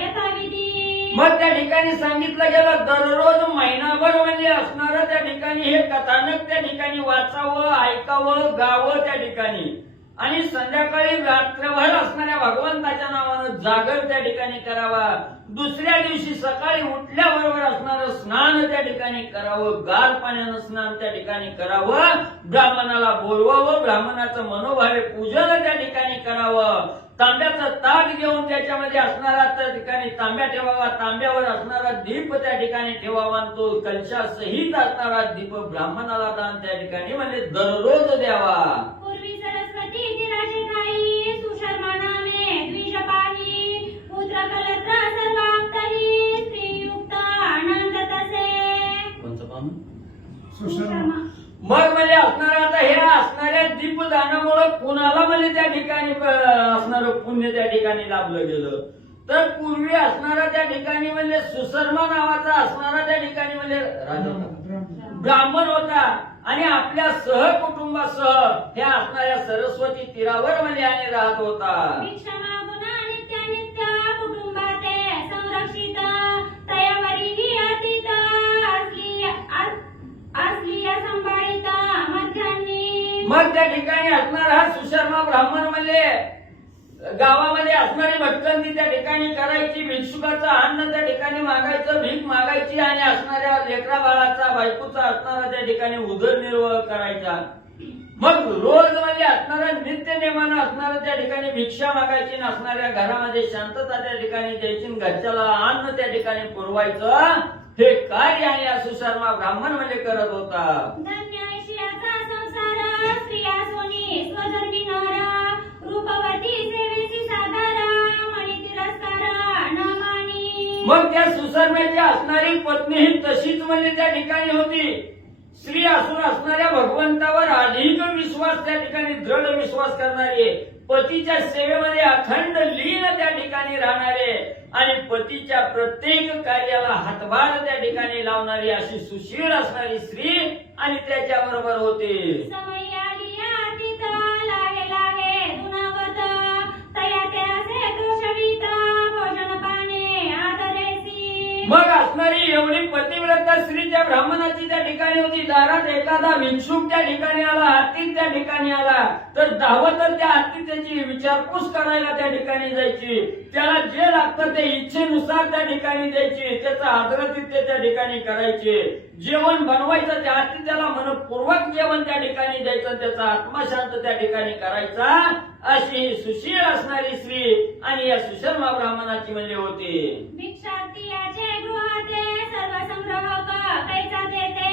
यथाविधी. मग त्या ठिकाणी सांगितलं गेलं दररोज महिनाभर म्हणजे असणार त्या ठिकाणी हे कथानक त्या ठिकाणी वाचावं, ऐकावं, गावं त्या ठिकाणी. आणि संध्याकाळी रात्रभर असणाऱ्या भगवंताच्या नावानं जागर त्या ठिकाणी करावा. दुसऱ्या दिवशी सकाळी उठल्याबरोबर असणारं स्नान त्या ठिकाणी करावं, गार पाण्यानं स्नान त्या ठिकाणी करावं. ब्राह्मणाला बोलवावं, ब्राह्मणाचं मनोभावे पूजन त्या ठिकाणी करावं. तांब्याचं ताट घेऊन त्याच्यामध्ये असणारा त्या ठिकाणी तांब्या ठेवावा, तांब्यावर असणारा दीप त्या ठिकाणी ठेवावा. तो कलशासहित असणारा दीप ब्राह्मणाला दान त्या ठिकाणी म्हणजे दररोज द्यावा. पूर्वी सरस्वती तिराची ठाई सुशर्मा नामे द्विजपाही पुत्र कलत्र सर्वाप्तही स्त्रीयुक्त आनंद तसे. सुशर्मा. मग म्हणजे असणारा आता हे असणाऱ्या दीपदानामुळे कुणाला म्हणजे त्या ठिकाणी असणारं पुण्य त्या ठिकाणी लाभलं गेलं तर पूर्वी असणारा त्या ठिकाणी म्हणजे सुशर्मा नावाचा असणारा त्या ठिकाणी म्हणजे राजा ब्राह्मण होता. आणि आपल्या सहकुटुंबासह ह्या असणाऱ्या सरस्वती तीरावर म्हणजे आणि राहत होता. भिक्षा मागून नित्यानित्य कुटुंबाते संरक्षित तयावरीही अतीत असली संभाळित मध्यान्नी. मग त्या ठिकाणी असणारा हा सुशर्मा ब्राह्मण म्हणजे गावामध्ये असणारी भटकंती त्या ठिकाणी करायची, भिक्षुकाचं अन्न त्या ठिकाणी मागायचं, भीक मागायची आणि असणाऱ्या लेकरा बाळाचा बायकोचा असणारा त्या ठिकाणी उदरनिर्वाह करायचा. मग रोज म्हणजे असणारा नित्य नेमानं असणारा त्या ठिकाणी भिक्षा मागायची, असणाऱ्या घरामध्ये शांतता त्या ठिकाणी द्यायची, घरच्याला अन्न त्या ठिकाणी पुरवायचं. हे कार्य आणि सुशर्मा ब्राह्मण म्हणजे करत होता. धन्य ऐशियाचा संसार स्त्रिया सोनी स्वधर्मी नर मग त्या सुसर्म्याची असणारी पत्नी ही तशीच म्हणजे त्या ठिकाणी होती. स्त्री असून असणाऱ्या भगवंतावर अधिक विश्वास त्या ठिकाणी दृढ विश्वास करणारी, पतीच्या सेवेमध्ये अखंड लीन त्या ठिकाणी राहणारे आणि पतीच्या प्रत्येक कार्याला हातभार त्या ठिकाणी लावणारी अशी सुशील असणारी स्त्री आणि त्याच्याबरोबर होते. समय आली अतीत लाहे लाहे धुनावत तया त्यासे कृषवीत भोजन पाने आदरेसी. मग असणारी एवढी पतिव्रता स्त्री त्या ब्राह्मणाची त्या ठिकाणी होती. दारात एखादा भिक्षुक त्या ठिकाणी आला, हत्ती त्या ठिकाणी आला तर धावतच त्या हत्ती त्याची विचारपूस करायला त्या ठिकाणी जायची. त्याला जे लागतं ते इच्छेनुसार त्या ठिकाणी द्यायची, त्याचं आदरातिथ्य त्या ठिकाणी करायचे. जेवण बनवायचं त्या हत्ती त्याला मनपूर्वक जेवण त्या ठिकाणी द्यायचं, त्याचा आत्मशांत त्या ठिकाणी करायचा. अशी ही सुशील असणारी स्त्री आणि या सुशर्मा ब्राह्मणाची म्हणजे होती. भिक्षार्थियाचे गृहाते सर्व संग्रह कैचा देते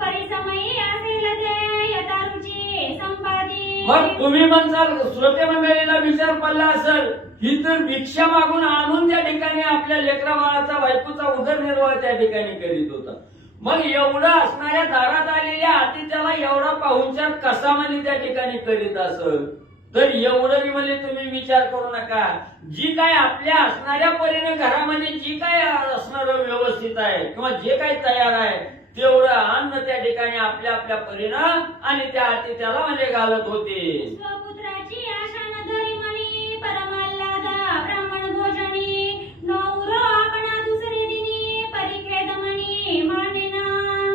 परिसमयी असेल ते यथा रुची संपादी. मग तुम्ही म्हणसाल श्रोते मंडळीला विचार पडला असेल, ही तर भिक्षा मागून आणून त्या ठिकाणी आपल्या लेकरा बाळाचा बायकोचा उदरनिर्वाह त्या ठिकाणी करीत होता. मग एवढं असणाऱ्या दारात आलेल्या आतिथ्याला एवढा पाहुणचार कसा म्हणजे त्या ठिकाणी करीत असेल, तर एवढं मी म्हणजे तुम्ही विचार करू नका. जी काय आपल्या असणाऱ्या परीने घरामध्ये जी काय असणार व्यवस्थित आहे किंवा जे काही तयार आहे तेवढं अन्न त्या ठिकाणी आपल्या आपल्या परीनं आणि त्या आतिथ्याला म्हणजे घालत होते. स्वपुत्राची आशा न धरी मनी परमाल्लाद ब्राह्मण भोजनी नौरो आपणा दुसरी दिनी परिखेद मनी मानेना.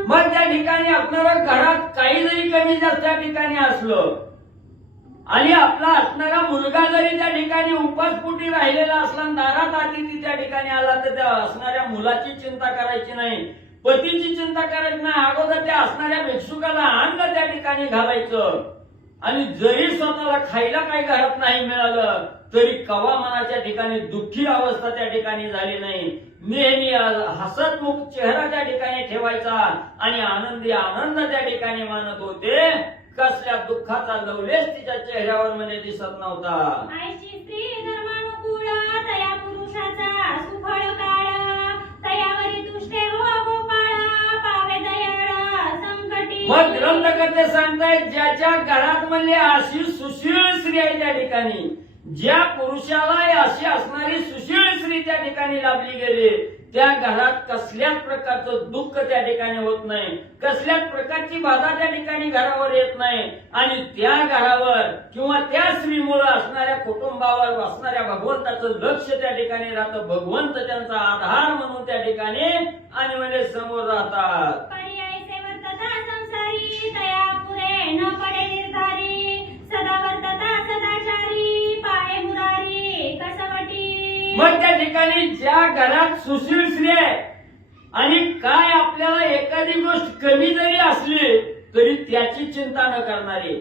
मग त्या ठिकाणी आपल्याला घरात काही जरी कमी जास्त त्या ठिकाणी असलं आणि आपला असणारा मुलगा जरी त्या ठिकाणी उपासपोटी राहिलेला असला, दारात अतिथी त्या ठिकाणी आला तर त्या असणाऱ्या मुलाची चिंता करायची नाही, पतीची चिंता करायची नाही. अगोदर त्या असणाऱ्या भिक्षुकाला अन्न त्या ठिकाणी घालायचं. आणि जरी स्वतःला खायला काही घरात नाही मिळालं तरी कवा मनाच्या ठिकाणी दुःखी अवस्था त्या ठिकाणी झाली नाही. नेहमी हसतमुख चेहरा त्या ठिकाणी ठेवायचा आणि आनंदी आनंद त्या ठिकाणी मानत होते. कसल्या दुःखाचा लवलेश तिच्या चेहऱ्यावर म्हणजे दिसत नव्हता. आईची स्त्री धर्मानुकूळ तया पुरुषाचा सुफळ काळ तयावरी तुष्टे हो गोपाळ पावे दयाळ संकटी. मग ग्रंथकर्ते सांगतायत ज्याच्या घरात म्हणजे अशी सुशील स्त्री आहे त्या ठिकाणी, ज्या पुरुषाला अशी असणारी सुशील स्त्री त्या ठिकाणी लाभली गेली त्या घरात कसल्याच प्रकारचं दुःख त्या ठिकाणी होत नाही, कसल्याच प्रकारची बाधा त्या ठिकाणी घरावर येत नाही. आणि त्या घरावर किंवा त्या स्त्रीमुळे असणाऱ्या कुटुंबावर असणाऱ्या भगवंताचं लक्ष त्या ठिकाणी राहतं. भगवंत त्यांचा आधार म्हणून त्या ठिकाणी आणि म्हणजे समोर राहतात. पर्याय सेवर्तता संसारी तया पुरे न पडे निर्धारी सदा वर्तता सदाचारी पाये मुरारी कसवटी. मग त्या ठिकाणी ज्या घरात सुशील स्त्री आहे आणि काय आपल्याला एखादी गोष्ट कमी जरी असली तरी त्याची चिंता न करणारी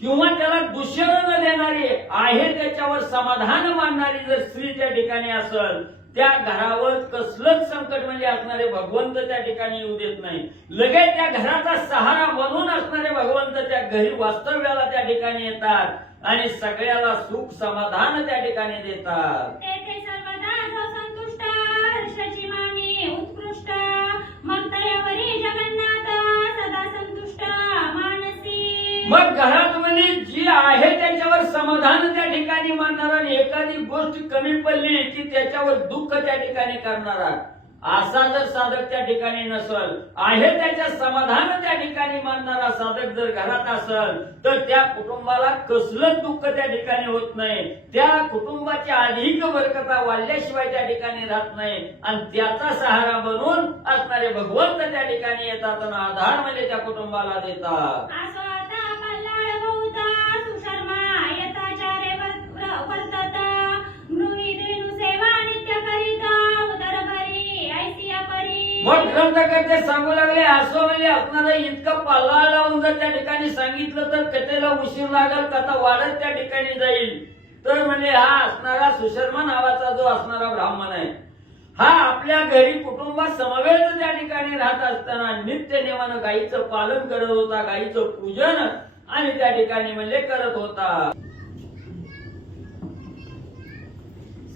किंवा त्याला दूषण न देणारी आहे, त्याच्यावर समाधान मानणारी जर स्त्री त्या ठिकाणी असेल त्या घरावर कसलंच संकट म्हणजे असणारे भगवंत त्या ठिकाणी येऊ देत नाही. लगेच त्या घराचा सहारा बनून असणारे भगवंत त्या घरी वास्तव्याला त्या ठिकाणी येतात आणि सगळ्याला सुख समाधान त्या ठिकाणी देतात. तेथे सर्वदा जो संतुष्ट हर्षाची माने उत्कृष्ट मग तयावरी जगन्नाथ सदा संतुष्ट मानसी. मग घरात म्हणजे जी आहे त्याच्यावर समाधान त्या ठिकाणी मानणारा आणि एखादी गोष्ट कमी पडली की त्याच्यावर दुःख त्या ठिकाणी करणारा असा जर साधक त्या ठिकाणी नसल, आहे त्याच्या समाधान त्या ठिकाणी मानणारा साधक जर घरात असल तर त्या कुटुंबाला कसलंच दुःख त्या ठिकाणी होत नाही. त्या कुटुंबाची अधिक बरकता वाढल्याशिवाय त्या ठिकाणी राहत नाही आणि त्याचा सहारा बनून असणारे भगवंत त्या ठिकाणी येतात आणि आधार म्हणजे त्या कुटुंबाला देतात. असो आता मल्हाळ बहुता सुशर्मा यथाचारे वर्तत गृही रेणू सेवा नित्य करीता उदर भरी ऐसिया परी. मग ग्रंथकर्ते सांगू लागले असं म्हणजे असणारा इतकं पल्ला लावून जर त्या ठिकाणी सांगितलं तर कथेला उशीर लागल, कथा वाढत त्या ठिकाणी जाईल. तर म्हणजे हा असणारा सुशर्मा नावाचा जो असणारा ब्राह्मण आहे हा आपल्या घरी कुटुंबात समवेत त्या ठिकाणी राहत असताना नित्य नेमानं गायीचं पालन करत होता, गायीचं पूजन आणि त्या ठिकाणी म्हणजे करत होता.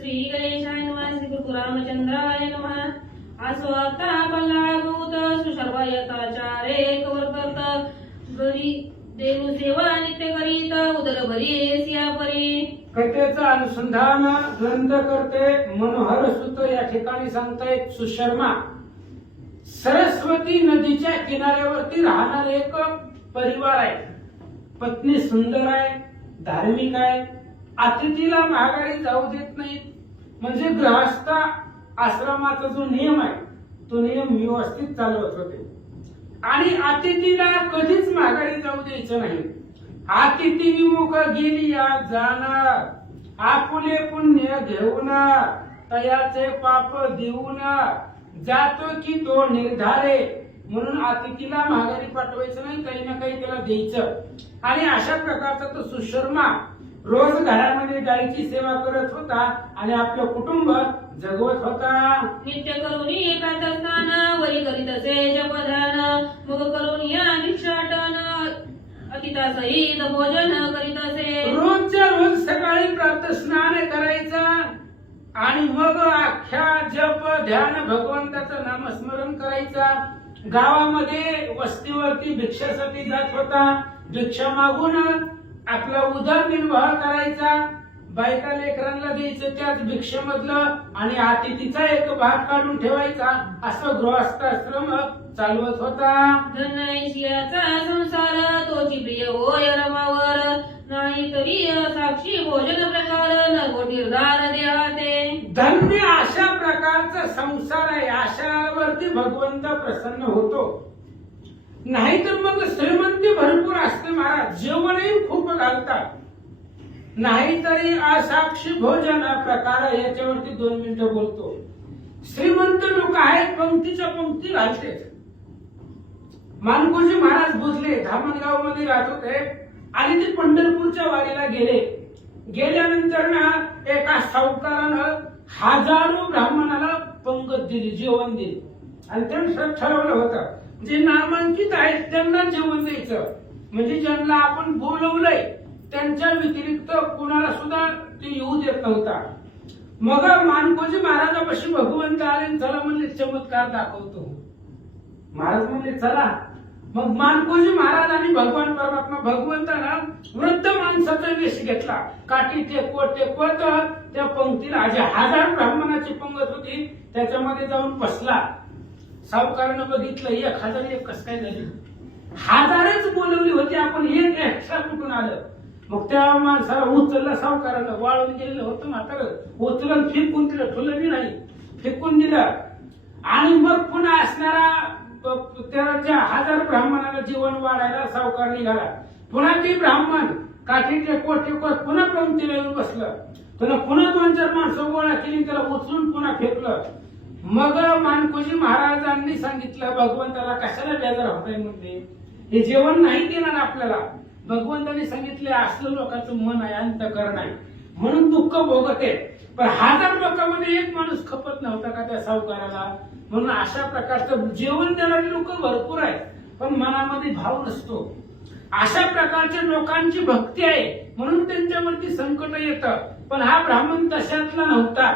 श्री गणेशाय नमः श्री गुरु रामचंद्राय नमः आस्वाता बल्लाळभूत सुशर्वायताचारे कवर्तर्त गरी देव सेवा नित्य करीत उदर भरी सिया परी. कथेचं अनुसंधान ग्रंथ करते मनोहर सुत या ठिकाणी सांगतायत सुशर्मा. सरस्वती नदीच्या किनाऱ्यावरती राहणारा एक परिवार आहे. पत्नी सुंदर आहे, धार्मिक आहे, अतिथीला माघारी जाऊ देत नाही. म्हणजे गृहस्थ आश्रमाचा जो नियम आहे तो नियम व्यवस्थित चालवत होते आणि अतिथीला कधीच माघारी जाऊ द्यायचं नाही. अतिथी विमुख गेली या जाणार, आपुले पुण्य घेऊन तयाचे पाप देऊन जातो की तो निर्धारे. म्हणून अतिथीला माघारी पाठवायचं नाही, काही ना काही त्याला द्यायचं. आणि अशा प्रकारचा तो सुशर्मा रोज घरामध्ये गायीची सेवा करत होता आणि आपलं कुटुंब जगवत होता. नित्य करुणी एकांत स्नान वरी करीत असे जपदान मग करून या भिक्षाटन अतिथा सहित भोजन करीत असे. रोजच्या रोज सकाळी प्रातः स्नान करायचं आणि मग अख्ख्या जप ध्यान भगवंताचं नामस्मरण करायचं. गावामध्ये वस्तीवरती भिक्षासाठी जात होता. भिक्षा मागून आपला उदरनिर्वाह करायचा. बायका लेकरांना द्यायचं त्याच भिक्षेमधलं आणि अतिथीचा एक भाग काढून ठेवायचा. असं गृहस्थाश्रम चालवत होता. धनैशियाचा संसार तोची प्रिय होय रमावर नाही तरी साक्षी भोजन प्रकार न निर्धार देहाते. धन्य अशा प्रकारचा संसार आहे. अशावरती भगवंत प्रसन्न होतो. नाहीतर मग श्रीमंती भरपूर असते महाराज, जेवणही खूप घालतात. नाहीतरी असाक्षी भोजन प्रकार याच्यावरती 2 मिनिटं बोलतो. श्रीमंत लोक आहेत पंक्तीच्या पंक्ती घालते. मानकोजी महाराज भोसले धामणगाव मध्ये राहत होते आणि ते पंढरपूरच्या वारीला गेले. गेल्यानंतर ना एका सावकारानं हजारो ब्राह्मणाला पंगत दिली, जेवण दिली. आणि त्यांनी ठरवलं होतं जे नामांकित आहेत त्यांना जेवण द्यायचं. म्हणजे ज्यांना आपण बोलवलंय त्यांच्या व्यतिरिक्त कोणाला सुद्धा ते येऊ देत नव्हता. मग मानकोजी महाराजापाशी भगवंत आले, चला म्हणले चमत्कार दाखवतो. महाराज म्हणले चला. मग मानकोजी महाराज आणि भगवान परमात्मा भगवंतानं वृद्ध माणसाचा वेश घेतला. काठी टेकवत त्या पंक्तीला जे 1000 ब्राह्मणाची पंगत होती त्याच्यामध्ये जाऊन बसला. सावकारानं बघितलं 1001 कस काय झाली. 1000च बोलवली होती आपण, एक एक्स्ट्रा कुठून आलं. मग त्या माणसाला उचललं सावकारानं, वाळून गेलेलं होतं म्हातारं. उचलून फेकून दिलं, ठुलं बी नाही, फेकून दिलं. आणि मग पुन्हा असणारा त्या 1000 ब्राह्मणाला जेवण वाढायला सावकार निघाला. पुन्हा ते ब्राह्मण काठी टेकवत पुन्हा पंक्तीला येऊन बसलं. पुन्हा 2-4 माणसं गोळा केली, त्याला उचलून पुन्हा फेकलं. मग मानकोजी महाराजांनी सांगितलं भगवंताला कशाला बेजार होताय म्हणते, हे जेवण नाही देणार आपल्याला. भगवंतांनी सांगितले असलं लोकांचं मन आहे, अंतकरण आहे, म्हणून दुःख भोगते. पण 1000 लोकांमध्ये एक माणूस खपत नव्हता का त्या सावकाराला. म्हणून अशा प्रकारचं जेवण देणारे लोक भरपूर आहेत पण मनामध्ये भाव नसतो. अशा प्रकारच्या लोकांची भक्ती आहे म्हणून त्यांच्यावरती संकट येतं. पण हा ब्राह्मण तशातला नव्हता.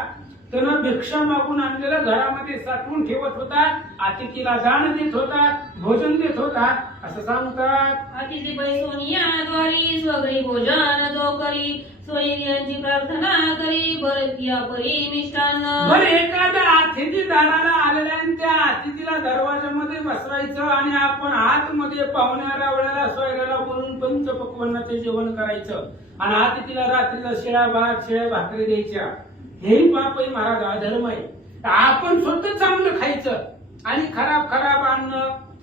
त्यानं भिक्षा मागून आणलेलं घरामध्ये साठवून ठेवत होता. अतिथीला दान देत होता, भोजन देत होता असं सांगतात. अतिथी बैसोनिया द्वारी स्वगरी भोजन जो करी सोयीची प्रार्थना करी बरतिया परी मिष्टान्न. बरं एखाद्या अतिथी दाराला आलेल्या त्या अतिथीला दरवाजामध्ये बसवायचं आणि आपण आतमध्ये पाहुण्या वेळेला सोयऱ्याला बोलून पंचपक्वान्नाचे जेवण करायचं आणि अतिथीला रात्रीला शिळा भात शिळ्या भाकरी द्यायच्या. हेही पाप आहे महाराज, अधर्म आहे. आपण स्वतः चांगलं खायचं आणि खराब अन्न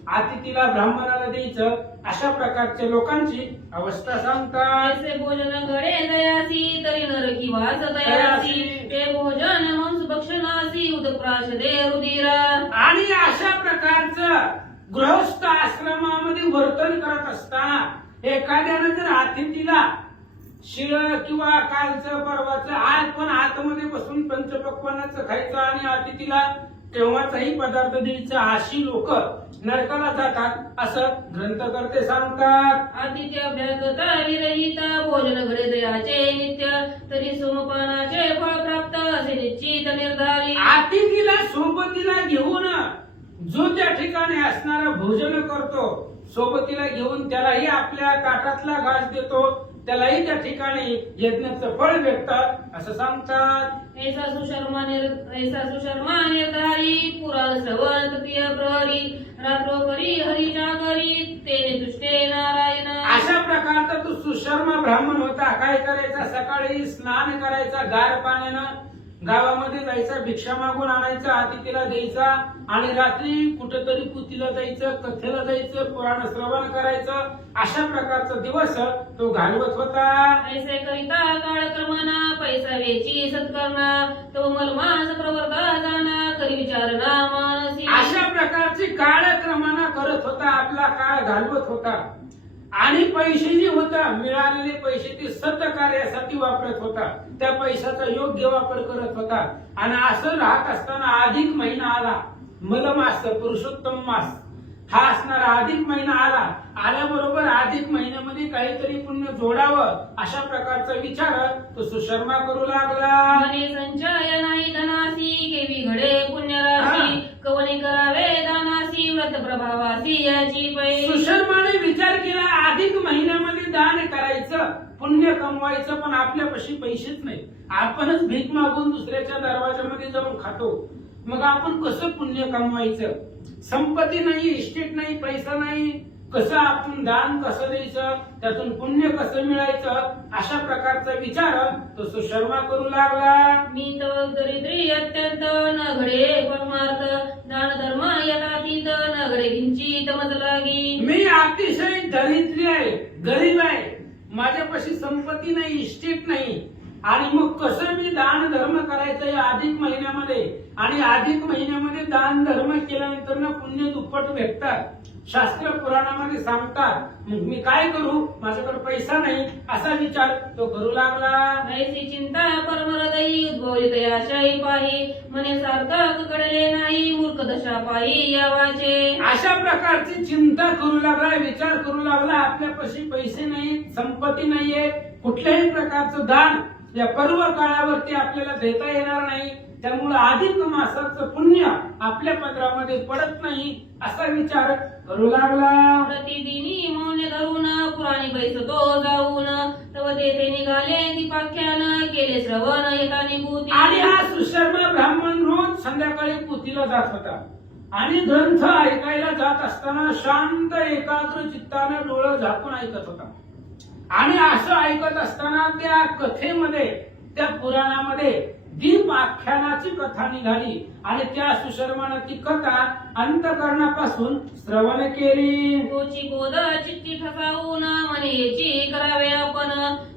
अतिथीला ब्राह्मणाला द्यायचं. अशा प्रकारच्या लोकांची अवस्था सांगतात. ऐसे भोजन घडे दयासी तरी नरकी वास दयासी ते भोजन मांस भक्षणासी उदप्राश दे रुधिर. आणि अशा प्रकारचं गृहस्थ आश्रमामध्ये वर्तन करत असताना एखाद्यानं जर अतिथीला शिळ किंवा कालचं परवाचं आज पण आतमध्ये बसून पंचपक्वान्नाचं खायचं आणि अतिथीला तेव्हाचाही पदार्थ द्यायचा, अशी लोक नरकाला जातात असं ग्रंथकर्ते सांगतात. आतिथ्य अभ्यागता विरहित भोजन घडे दयाचे नित्य तरी सोमपानाचे फळ प्राप्त असे निश्चित निर्धारी. अतिथीला सोबतीला घेऊन जो त्या ठिकाणी असणारा भोजन करतो, सोबतीला घेऊन त्यालाही आपल्या ताटातला घास देतो, त्यालाही त्या ठिकाणी यज्ञाचं फळ भेटतं असं सांगतात. ऐसा सुशर्मा निर्धारी पुराण श्रवण तृतीय प्रहरी रात्रोपरी हरी जागरी तेने तुष्टे नारायण. अशा प्रकारचा तो सुशर्मा ब्राह्मण होता. काय करायचा, सकाळी स्नान करायचा गार पाण्यानं, गावामध्ये जायचा, भिक्षा मागून आणायचा, अतिथीला द्यायचा आणि रात्री कुठेतरी पुतीला जायचं, कथेला जायचं, पुराण श्रवण करायचं. अशा प्रकारचा दिवस तो घालवत होता. ऐसे करिता काळक्रमना पैसा वेची सत्कर्णा तो मलमास प्रवर्ता जाना करी विचारणा मानसी. अशा प्रकारची काळक्रमानं करत होता, आपला काळ घालवत होता. आणि पैसे जे होता, मिळालेले पैसे ते सत्कार्यासाठी वापरत होता, त्या पैशाचा योग्य वापर करत होता. आणि असं राहत असताना अधिक महिना आला, मलमास पुरुषोत्तम मास हा असणारा अधिक महिना आला. आल्याबरोबर अधिक महिन्यामध्ये काहीतरी पुण्य जोडावं अशा प्रकारचा विचार तो सुशर्मा करू लागला. मने संचय नाही धनासी केवी घडे पुण्यराशी कवने करावे दानासी व्रत प्रभावासी याची पै. सुशर्माने विचार केला, अधिक महिन्यामध्ये दान करायचं, पुण्य कमवायचं, पण आपल्यापाशी पैसेच नाही. आपणच भीक मागून दुसऱ्याच्या दरवाजामध्ये जाऊन खातो, मग आपण कसं पुण्य कमवायचं? संपत्ती नाही, इस्टेट नाही, पैसा नाही, कसं आपण दान कसं द्यायचं, त्यातून पुण्य कसं मिळायचं, अशा प्रकारचा विचार तो सुशर्मा करू लागला. मी तव दरिद्री अत्यंत न घडे परमार्थ दान धर्म यथातीत न घडे किंचित मज लागी. मी अतिशय दरिद्री आहे, गरीब आहे, माझ्यापाशी संपत्ती नाही, इस्टेट नाही, आणि मग कसं मी दान धर्म करायचं या अधिक महिन्यामध्ये? आणि अधिक महिन्यामध्ये दान धर्म केल्यानंतर ना पुण्य दुप्पट भेटतात, शास्त्र पुराणामध्ये सांगतात. मग मी काय करू, माझ्याकडे पैसा नाही, असा विचार तो करू लागला. ऐसी चिंता परमहृदयी उद्भवली दयाशाही पाही मने सार्थक घडले नाही मूर्ख दशा पाही यावाचे. अशा प्रकारची चिंता करू लागला, विचार करू लागला. आपल्यापाशी पैसे नाही, संपत्ती नाहीये, कुठल्याही प्रकारचं दान या पर्व काळावरती आपल्याला देता येणार नाही, त्यामुळे अधिक मासाचं पुण्य आपल्या पदरामध्ये पडत नाही, असा विचार करू लागला. प्रतिदिनी मौन धरून पुराणी बैसतो जाऊन तव तेथे निघाले दीपाख्यान केले श्रवण येता निभूती. आणि हा सुशर्मा ब्राह्मण रोज संध्याकाळी पुतीला जात होता आणि ग्रंथ ऐकायला जात असताना शांत एकाग्र चित्ताने डोळं झाकून ऐकत होता. आणि असं ऐकत असताना त्या कथेमध्ये, त्या पुराणामध्ये दीप आख्यानाची कथा निघाली आणि त्या सुशर्मानं ती कथा अंतकरणापासून श्रवण केली. तोची गोद चित्ती ठसावून मनेची करावे आपण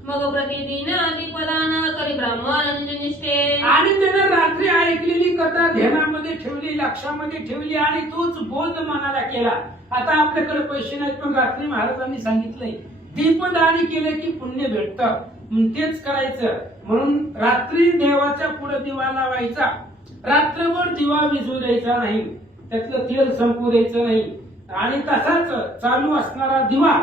मग प्रतिदिन दीपदान करी ब्राह्मण निष्ठे. आणि त्यानं रात्री ऐकलेली कथा ध्यानामध्ये ठेवली, लक्षामध्ये ठेवली आणि तोच बोध मनाला केला. आता आपल्याकडे पैसे नाहीत, पण रात्री महाराजांनी सांगितलंय दीपदानी केले की पुण्य भेटतं, तेच करायचं. म्हणून रात्री देवाच्या पुढे दिवा लावायचा, रात्रभर दिवा विझू द्यायचा नाही, त्यातलं तेल संपू द्यायचं नाही. आणि तसाच चालू असणारा दिवा,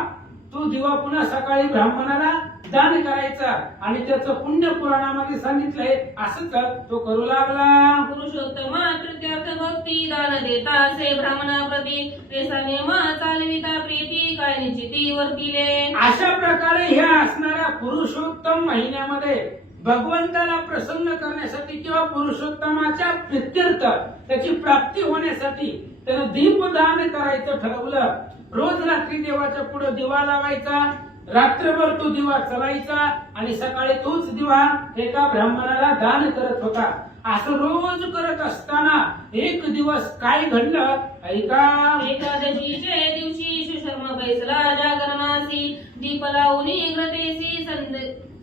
तो दिवा पुन्हा सकाळी ब्राह्मणाला दान करायचा आणि त्याचं पुण्य पुराणामध्ये सांगितलंय, असंच तो करू लागला. पुरुषोत्तम तृतीयार्थ भक्ती दान देता असे ब्राह्मणाप्रती तेसा नेम चालविता प्रीती काय निश्चिती वर्तिले. अशा प्रकारे ह्या असणाऱ्या पुरुषोत्तम महिन्यामध्ये भगवंताला प्रसन्न करण्यासाठी किंवा पुरुषोत्तमाच्या प्रित्यर्थ त्याची प्राप्ती होण्यासाठी त्यानं दीपदान करायचं ठरवलं. रोज रात्री देवाच्या पुढे दिवा लावायचा, रात्रभर तो दिवा चलायचा आणि सकाळी तोच दिवा एका ब्राह्मणाला दान करत होता. असं रोज करत असताना एक दिवस काय घडलं ऐका. एकादशीचे दिवशी सुशर्मा बैसला जागरणासी दीप लावून ग्रतेसी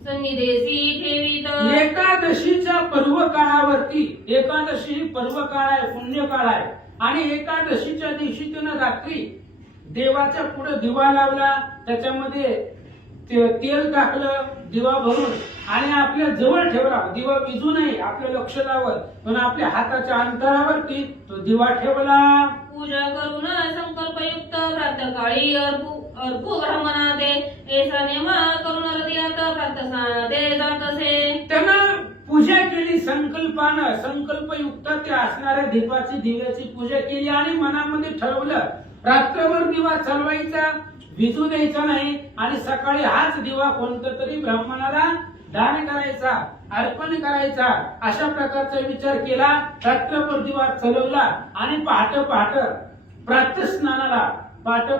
सन्निधेसी ठेवीत. एकादशीच्या पर्व काळावरती, एकादशी पर्व काळ आहे, पुण्य काळ आहे, आणि एकादशीच्या दिवशी त्यानं रात्री देवाच्या पुढे दिवा लावला, त्याच्यामध्ये तेल टाकलं दिवा भरून आणि आपल्या जवळ ठेवला. दिवा विझू नये आपलं लक्ष लावत, पण आपल्या हाताच्या अंतरावरती तो दिवा ठेवला. पूजा करून संकल्पयुक्त प्रातःकाळी अर्पू ब्राह्मणाते ऐसा नेम करून हृदयात प्रातस्नानाते जात असे. त्यानं पूजा केली संकल्पानं, संकल्पयुक्त ते असणाऱ्या दीपाची दिव्याची पूजा केली आणि मनामध्ये ठरवलं रात्रभर दिवा चालवायचा, विझू द्यायचा नाही आणि सकाळी हाच दिवा कोणत्या तरी ब्राह्मणाला दान करायचा, अर्पण करायचा. अशा प्रकारचा विचार केला. रात्रभर दिवा चालवला आणि पहाटे प्रातस्नानाला पहाटे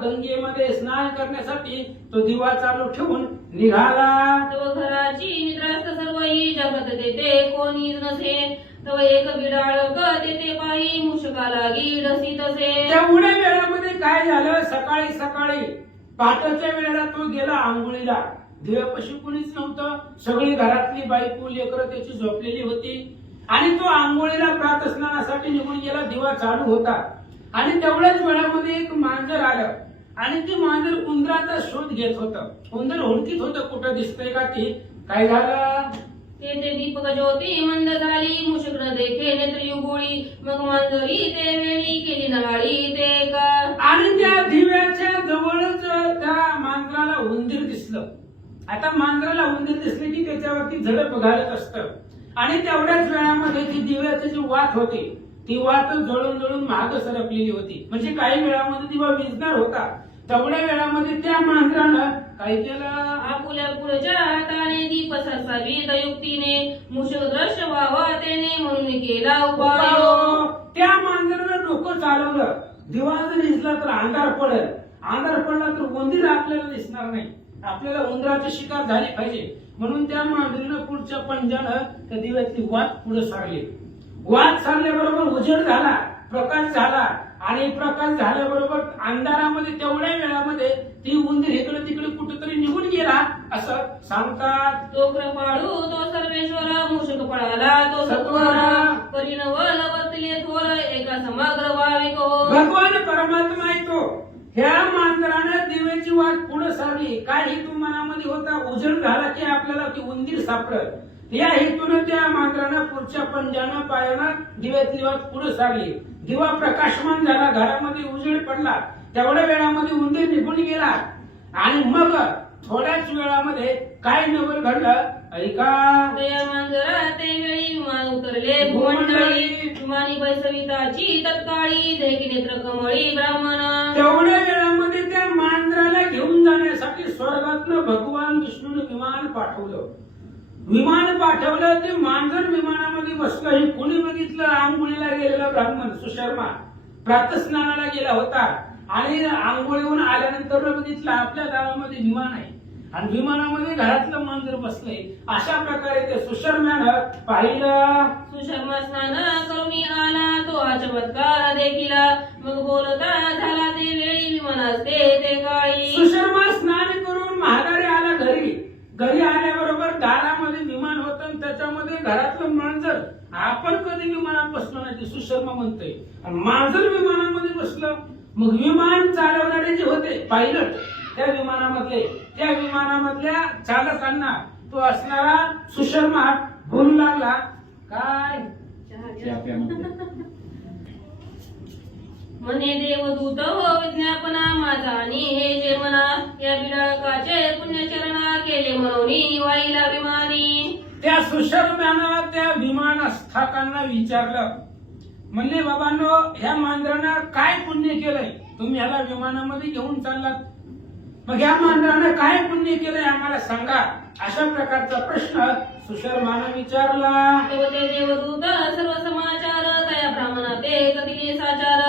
गंगेमध्ये स्नान करण्यासाठी तो दिवा चालू ठेवून निघाला. तव घराची निद्रास्त सर्वही जगत तेथे कोणी नसे. तव एक बिडाळक तेथे पायी मुशका लागी डसी तसे. तेवढ्या वेळामध्ये काय झालं, सकाळी पहाटेच्या वेळेला तो गेला आंघोळीला. दिव्यापाशी कुणीच नव्हतं, सगळी घरातली बायको लेकरं त्याची झोपलेली होती आणि तो आंघोळीला प्रातस्नानासाठी निघून गेला. दिवा चालू होता आणि तेवढ्याच वेळामध्ये एक मांजर आलं आणि ते मांजर उंदराचा शोध घेत होतं. उंदर हुडकीत होतं कुठं दिसतंय का ती. काय झालं, तेथे दीपक ज्योती मंद झाली मुशक न देखे नेत्र युगोळी. मग मांजरी ते वेळी केली नगाळी ते का. आणि त्या दिव्याच्या जवळच त्या मांजराला उंदीर दिसलं. आता मांजराला उंदीर दिसले की त्याच्यावरती झडप घालत असतं आणि तेवढ्याच वेळामध्ये ती दिव्याची जी वात होती ती वात जळून माग सरकलेली होती. म्हणजे काही वेळामध्ये दिवा विझणार होता. तेवढ्या वेळामध्ये त्या मांजरानं काय केलं, आपुल्या पुढच्या हाताने दीप सरसावीत युक्तीने मुशक दृश्य व्हावा त्याने म्हणून केला उपाय. त्या मांजरानं डोकं चालवलं. दिवा जर दिसला तर अंधार पडेल, अंधार पडला तर उंदीर आपल्याला दिसणार नाही, आपल्याला उंदराची शिकार झाली पाहिजे. म्हणून त्या मांजरीनं पुढच्या पंजानं त्या दिव्याची वात पुढे सारली. वात सारल्याबरोबर उजेड झाला, प्रकाश झाला आणि प्रकाश झाल्याबरोबर अंधारामध्ये तेवढ्या वेळामध्ये ती उंदीर इकडे तिकडे कुठेतरी निघून गेला असं सांगतात. तो कृपाळू तो सर्वेश्वर मुशक पळाला तो सत्वर. परिणवल वर्तले थोर एका समग्र भाविक हो. भगवान परमात्मा आहे तो. ह्या मांजरानं दिव्याची वाट पुढे सारली. काय हेतू मनामध्ये होता, उजेड झाला की आपल्याला ती उंदीर सापडत. या हेतून त्या मांजरानं पुढच्या पंजानं पायानं दिव्यातली वाट पुढे सारली. दिवा प्रकाशमान झाला, घरामध्ये उजेड पडला. तेवढ्या वेळामध्ये उंदीर निघून गेला आणि मग थोड्याच वेळामध्ये काय नवल घडलं ऐका. त्या मांजरा ते वेळी विमान उतरले भूमंडळी. विमानी बैसविताची तत्काळी देखी नेत्र कमळी ब्राह्मण. तेवढ्या वेळामध्ये त्या मांजराला घेऊन जाण्यासाठी स्वर्गातलं भगवान विष्णूने विमान पाठवलं. ते मांजर विमानामध्ये बसलं. हे कोणी बघितलं, आंघोळीला गेलेला ब्राह्मण सुशर्मा प्रातस्नानाला गेला होता आणि आंघोळीहून आल्यानंतर बघितलं आपल्या गावामध्ये विमान आहे आणि विमानामध्ये घरातलं मांजर बसलंय. अशा प्रकारे ते सुशर्म्यानं पाहिलं. सुशर्मा स्नान करून आला तो हा चमत्कार देखीला. मग बोलता झाला ते वेळी विमान असते ते काळी. सुशर्मा स्नान करून महागारी आला घरी. घरी आल्याबरोबर दारामध्ये विमान होतं आणि त्याच्यामध्ये घरातलं मांजर. आपण कधी विमानात बसलो नाही, सुशर्मा म्हणतोय, आणि मांजर विमानामध्ये बसलं. मग विमान चालवणारे जे होते पायलट त्या विमानामधल्या चालकांना तो असणारा सुशर्मा बोलू लागला. काय म्हणे देवदूत हो विज्ञापना माझा आणि हे जे म्हणा या बिडाळकाचे पुण्यचरणा केले म्हणून वाईला विमानी. त्या सुशर्म्यानं त्या विमानस्थाकांना विचारलं, म्हणले बाबांनो ह्या मांजरानं काय पुण्य केलंय, तुम्ही ह्याला विमानामध्ये घेऊन चाललात. मग या मांजरानं काय पुण्य केलंय आम्हाला सांगा. अशा प्रकारचा प्रश्न सुशर्मानं विचारला. ते देवदूत सर्व समाचार तया ब्राह्मणा ते कधी साचार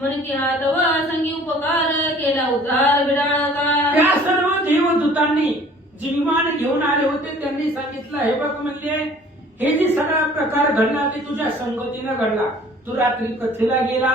म्हणती हात व संगी उपकार केला उद्धार बिडाळका. त्या सर्व देवदूतांनी जे विमान घेऊन आले होते त्यांनी सांगितलं, हे बघ म्हणले हे जे सगळा प्रकार घडला ते तुझ्या संगतीनं घडला. तू रात्री कथेला गेला,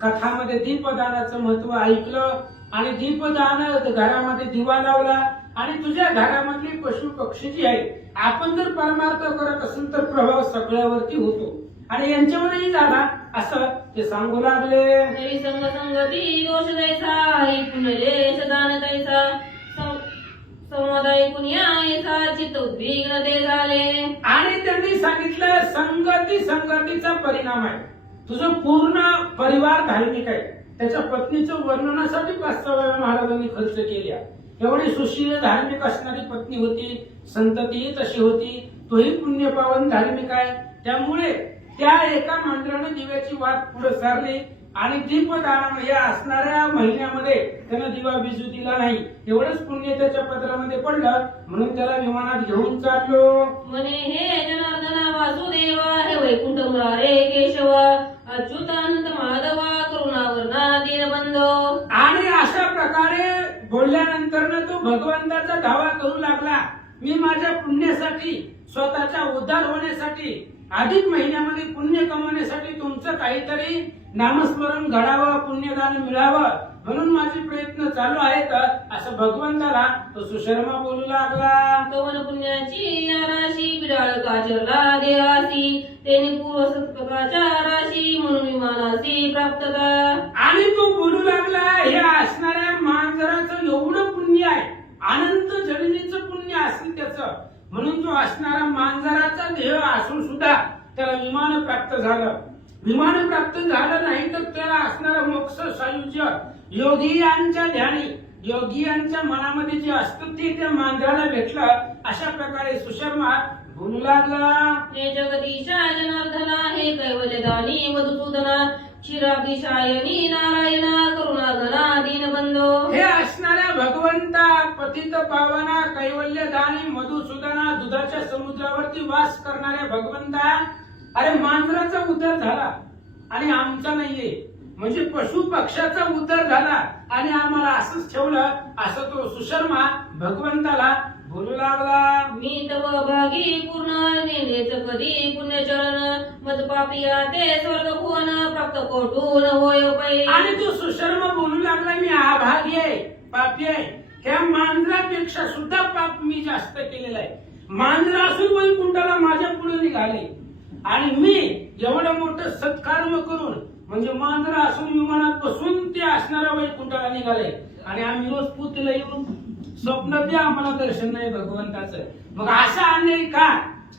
कथामध्ये दीपदानाचं महत्व ऐकलं आणि दीपदान घरामध्ये दिवा लावला आणि तुझ्या घरामधली पशु पक्षी जी आहे आपण जर परमार्थ करत असेल तर प्रभाव सगळ्यावरती होतो आणि यांच्यावरही झाला असं ते सांगू लागले. देवी संग संगती दोष जायचा ही पुण्यलेश दान जायचा संवाद ऐकून या चित्त उद्विग्न ते झाले. आणि त्यांनी सांगितलं संगतीचा परिणाम आहे. तुझं पूर्ण परिवार धार्मिक आहे. त्याच्या पत्नीचं वर्णनासाठी 5-6 वेळा महाराजांनी खर्च केल्या. एवढी सुशील धार्मिक असणारी पत्नी होती, संतती तशी होती. तोही पुण्यपावन धार्मिक आहे. त्यामुळे त्या एका मांजराने दिव्याची वाट पुढे सारली आणि दीपदान या असणाऱ्या महिन्यामध्ये त्यानं दिवा बिजू दिला नाही. एवढंच पुण्य त्याच्या पत्रामध्ये पडलं म्हणून त्याला विमानात घेऊन चाललो. म्हणे हे जनार्दना वासुदेवा, हे वैकुंठ मुरारे केशवा, अच्युतानंद माधवा, करुणावरणा दीनबंधो. आणि अशा प्रकारे बोलल्यानंतर तो भगवंताचा दावा करू लागला. मी माझ्या पुण्यासाठी, स्वतःचा उद्धार होण्यासाठी, अधिक महिन्यामध्ये पुण्य कमवण्यासाठी तुमचं काहीतरी नामस्मरण घडावं, पुण्यदान मिळावं म्हणून माझे प्रयत्न चालू आहेत असं भगवंताला तो सुशर्मा बोलू लागला. कवन पुण्याची या राशी, बिडाळ काचरला देहासी, तेने पूर्व सत्पथाच्या राशी, म्हणून विमानासी प्राप्तता. आणि तो बोलू लागला हे असणाऱ्या मांजराचं एवढं पुण्य आहे, अनंत जन्मीचं पुण्य असेल त्याचं, म्हणून तो असणारा मांजराचा देह असून सुद्धा त्याला विमान प्राप्त झालं. विमान प्राप्त झालं नाही तर त्याला असणारा मोक्ष सायुज्य योगियांच्या ध्यानी, योगियांच्या मनामध्ये जे असतं ते त्या मांजराला भेटलं. अशा प्रकारे सुशर्मा बोलू लागला. हे जगदीशा जनार्दना, हे कैवल्यदानी मधुसूदना, क्षीराब्धिशायनी नारायणा, करुणाघना दीनबंधो. हे असणाऱ्या भगवंता, पतित पावना, कैवल्यदानी मधुसूदना, दुधाच्या समुद्रावरती वास करणाऱ्या भगवंता, अरे मांजराचा उद्धार झाला आणि आमचा नाहीये, म्हणजे पशु पक्षाचा उद्धार झाला आणि आम्हाला असंच ठेवलं असं तो सुशर्मा भगवंताला बोलू लागला. मी तव भागी पूर्ण नेनेच कधी पुण्यचरण, मज पापिया ते स्वर्ग भुवन, प्राप्त कोटून होय पै. आणि तो सुशर्मा बोलू लागला मी अभागी आहे, पापी आहे. ह्या मांजरापेक्षा सुद्धा पाप मी जास्त केलेलं आहे. मांजरा असून वैकुंठाला माझ्या पुढे निघाले आणि मी एवढं मोठं सत्कर्म करून, म्हणजे मांजरा असून विमानात बसून ते असणाऱ्या वैकुंठाला निघाले आणि आम्ही रोज पुतीला येऊन स्वप्न द्या आम्हाला दर्शन नाही भगवंताचं. मग असा अन्याय का?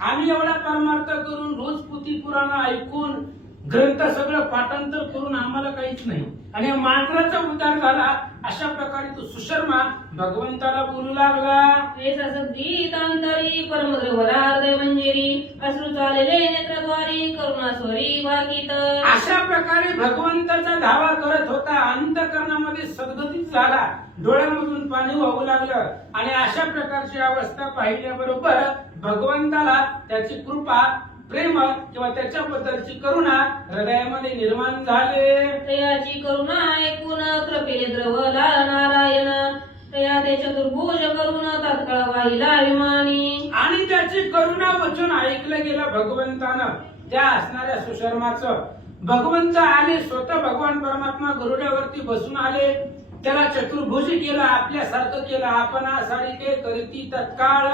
आम्ही एवढा परमार्थ करून रोज पुती पुराण ऐकून ग्रंथ सगळं पाठांतर करून आम्हाला काहीच नाही आणि मांजराचा उद्धार झाला. अशा प्रकारे तो सुशर्मा भगवंताला बोलू लागला. हे सद्गीतांतरी परमद्रवला हृदय मंजिरी, अश्रू चालले नेत्रद्वारी, करुणास्वरी भाकित. अशा प्रकारे भगवंताचा धावा करत होता. अंतःकरणामध्ये सद्गतीच झाला, डोळ्यामधून पाणी वाहू लागलं आणि अशा प्रकारची अवस्था पाहिल्याबरोबर भगवंताला त्याची कृपा, प्रेम किंवा त्याच्याबद्दलची करुणा हृदयामध्ये निर्माण झाले. तयाची करुणा ऐकून कृपेने द्रवला नारायण, तया ते चतुर्भुज करून तात्काळ वाहिला विमानी. आणि त्याची करुणा वचन ऐकलं गेलं भगवंतानं. त्या असणाऱ्या सुशर्माचं भगवंत आले, स्वतः भगवान परमात्मा गरुडावरती बसून आले. त्याला चतुर्भुज केला, आपल्यासारखं केलं. आपण सारिके करीती तत्काळ,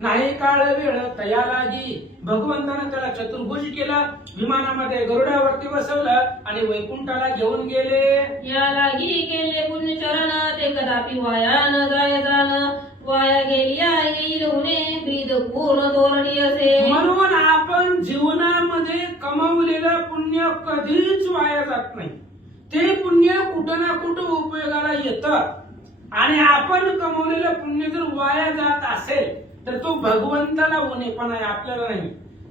नाही काळ वेळ तया लागी. भगवंतानं त्याला चतुर्भुज केला, विमानामध्ये गरुडावरती बसवलं आणि वैकुंठाला घेऊन गेले. या लागी केले पुण्यचरण, ते कदापि वाया न जाय जाण, वाया गेलिया येईल उणे, ब्रीद पूर्ण तोरणी असे. म्हणून आपण जीवनामध्ये कमवलेलं पुण्य कधीच वाया जात नाही. ते पुण्य कुठं ना कुठं उपयोगाला येतं आणि आपण कमवलेलं पुण्य जर वाया जात असेल तर तो भगवंताला होणेपणा आहे, आपल्याला नाही.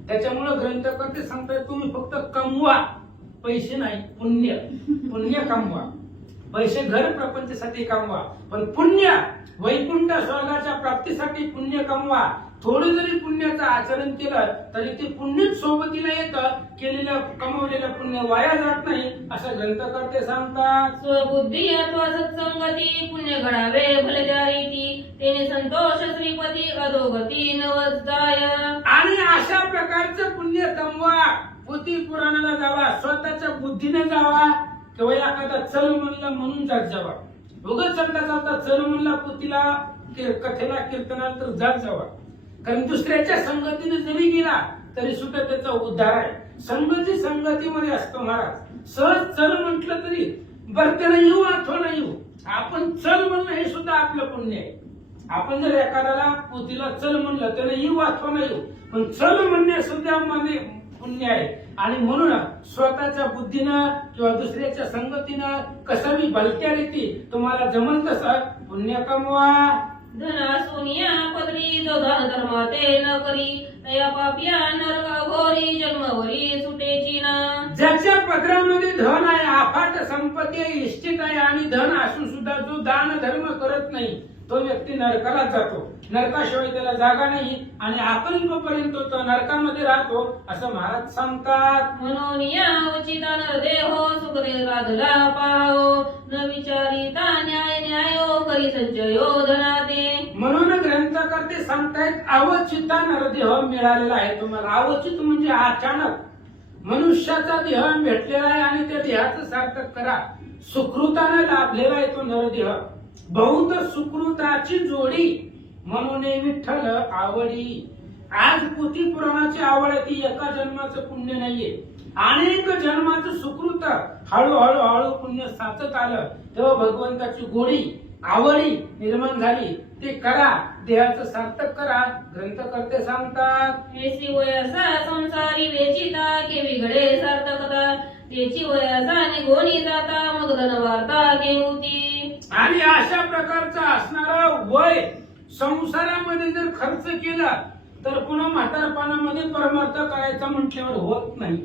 त्याच्यामुळे ग्रंथकर्ते सांगतात तुम्ही फक्त कमवा, पैसे नाही, पुण्य. पुण्य कमवा. पैसे घर प्रपंचासाठी कमवा, पण पुण्य वैकुंठ स्वर्गाच्या प्राप्तीसाठी पुण्य कमवा. थोडं जरी पुण्याचं आचरण केलं तरी ते पुण्यच सोबतीला येतं, केलेलं कमवलेलं पुण्य वाया जात नाही असं ग्रंथकर्ते सांगतात. स्वबुद्धी अथवा सत्संगती पुण्य घडावे भले त्या रीती, तेने संतोष श्रीपती अधोगती नवत जाय. आणि अशा प्रकारचं पुण्य कमवा. पुती पुराणाला जावा, स्वतःच्या बुद्धीने जावा किंवा एखादा चल म्हणलं म्हणून जात जावा. उगाच चालता चालता चल म्हणला पुतीला, कथेला, कीर्तनाला तर जात जावा. कारण दुसऱ्याच्या संगतीने जरी गेला तरी सुद्धा त्याचा उद्धार आहे. संगती संगतीमध्ये असतो महाराज. सहज चल म्हटलं तरी बरं त्याला येऊ अथवा नाही येऊ, आपण चल म्हणणं हे सुद्धा आपलं पुण्य आहे. आपण जर एखाद्याला पोतीला चल म्हणलं त्याला येऊ अथवा नाही येऊ, पण चल म्हणणे सुद्धा मध्ये पुण्य आहे. आणि म्हणून स्वतःच्या बुद्धीनं किंवा दुसऱ्याच्या संगतीनं कसं मी भलत्या रीती तुम्हाला जमल तसं पुण्य कमवा. धना सोनिया पदरी जो दान धर्म ते न करी तया पापिया नरक घोरी जन्मवरी सुटेची ना. ज्याच्या पदरामध्ये धन आहे, अफाट संपत्ती आहे, इष्टित आहे आणि धन असून सुद्धा जो दान धर्म करत नाही तो व्यक्ती नरकाला जातो. नरकाशिवाय त्याला जागा नाही आणि अकल्पपर्यंत तो नरकामध्ये राहतो असं महाराज सांगतात. म्हणून या उचिता नरदेहो सुखदे राधला पाहो न विचारिता न्याय न्यायो करी संचयो धनाते. म्हणून ग्रंथकर्ते सांगतायत अवचिता नरदेह मिळालेला आहे तुम्हाला. अवचित म्हणजे अचानक मनुष्याचा देह भेटलेला आहे आणि त्या देहाचं सार्थक करा. सुकृताने लाभलेला आहे तो नरदेह. बहुत सुकृताची जोडी म्हणून विठ्ठल आवडी. आज पोथी पुराणाची आवड आहे ती एका जन्माचं पुण्य नाहीये, अनेक जन्माचं सुकृत हळूहळू हळू पुण्य साचत आलं तेव्हा भगवंताची गोडी आवडी निर्माण झाली. ते करा, देहाचं सार्थक करा. ग्रंथकर्ते सांगतात हेसी वयसा संसारी वेचिता केवी घडे सार्थकता त्याची वयसा निघोनी जाता मग धन वार्ता केवती. आणि अशा प्रकारचं असणारं वय संसारामध्ये जर खर्च केला तर पुन्हा म्हातारपणामध्ये परमार्थ करायचा म्हटल्यावर होत नाही.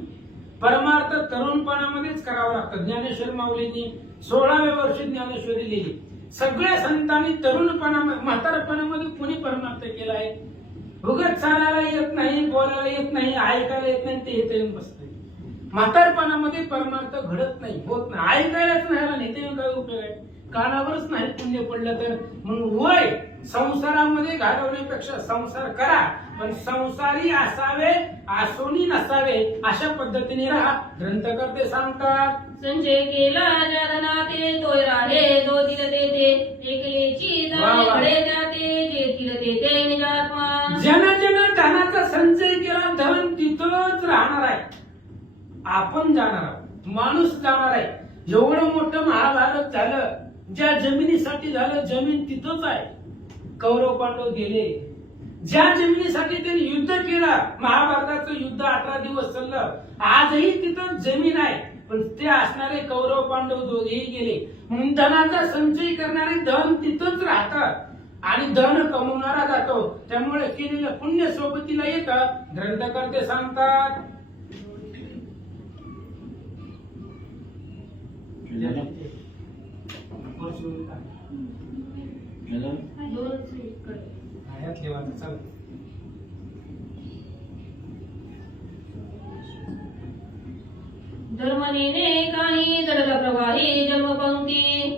परमार्थ तरुणपणामध्येच करावा लागतं. ज्ञानेश्वर माऊलींनी 16व्या वर्षी ज्ञानेश्वरी लिहिली. सगळ्या संतांनी तरुणपणामध्ये म्हातारपणामध्ये कुणी परमार्थ केला आहे? उगाच चालायला येत नाही, बोलायला येत नाही, ऐकायला येत नाही, ते इथे येऊन बसते. म्हातारपणामध्ये परमार्थ घडत नाही, होत नाही. ऐकायलाच नाही, नेते काय उपयोग आहे? कानावरच नाही पुण्य पडलं तर. म्हणून वय संसारामध्ये घालवण्यापेक्षा संसार करा, पण संसारी असावे आसोनी नसावे अशा पद्धतीने राहा. ग्रंथकर्ते सांगतात संजय केला ज्या धनाते तोय राहे जो दिल तेथे एकलेची जाणे घडे जाते जे दिल तेथे निजात्मा. जन धनाचा संचय केला, धन तिथंच राहणार आहे. आपण जाणार आहोत, माणूस जाणार आहे. एवढं मोठं महाभारत झालं, ज्या जमिनीसाठी झालं जमीन तिथंच आहे. कौरव पांडव गेले, ज्या जमिनीसाठी त्यांनी युद्ध केलं, महाभारताचं युद्ध 18 दिवस चाललं, आजही तिथं जमीन आहे. पण ते असणारे कौरव पांडव दोघेही गेले. म्हणून धनाचा संचय करणारे धन तिथंच राहतात आणि धन कमवणारा जातो. त्यामुळे केलेलं पुण्य सोबतीला येतं. ग्रंथकर्ते सांगतात धर्मनेने काही जडला प्रवाही जन्मपंक्ती.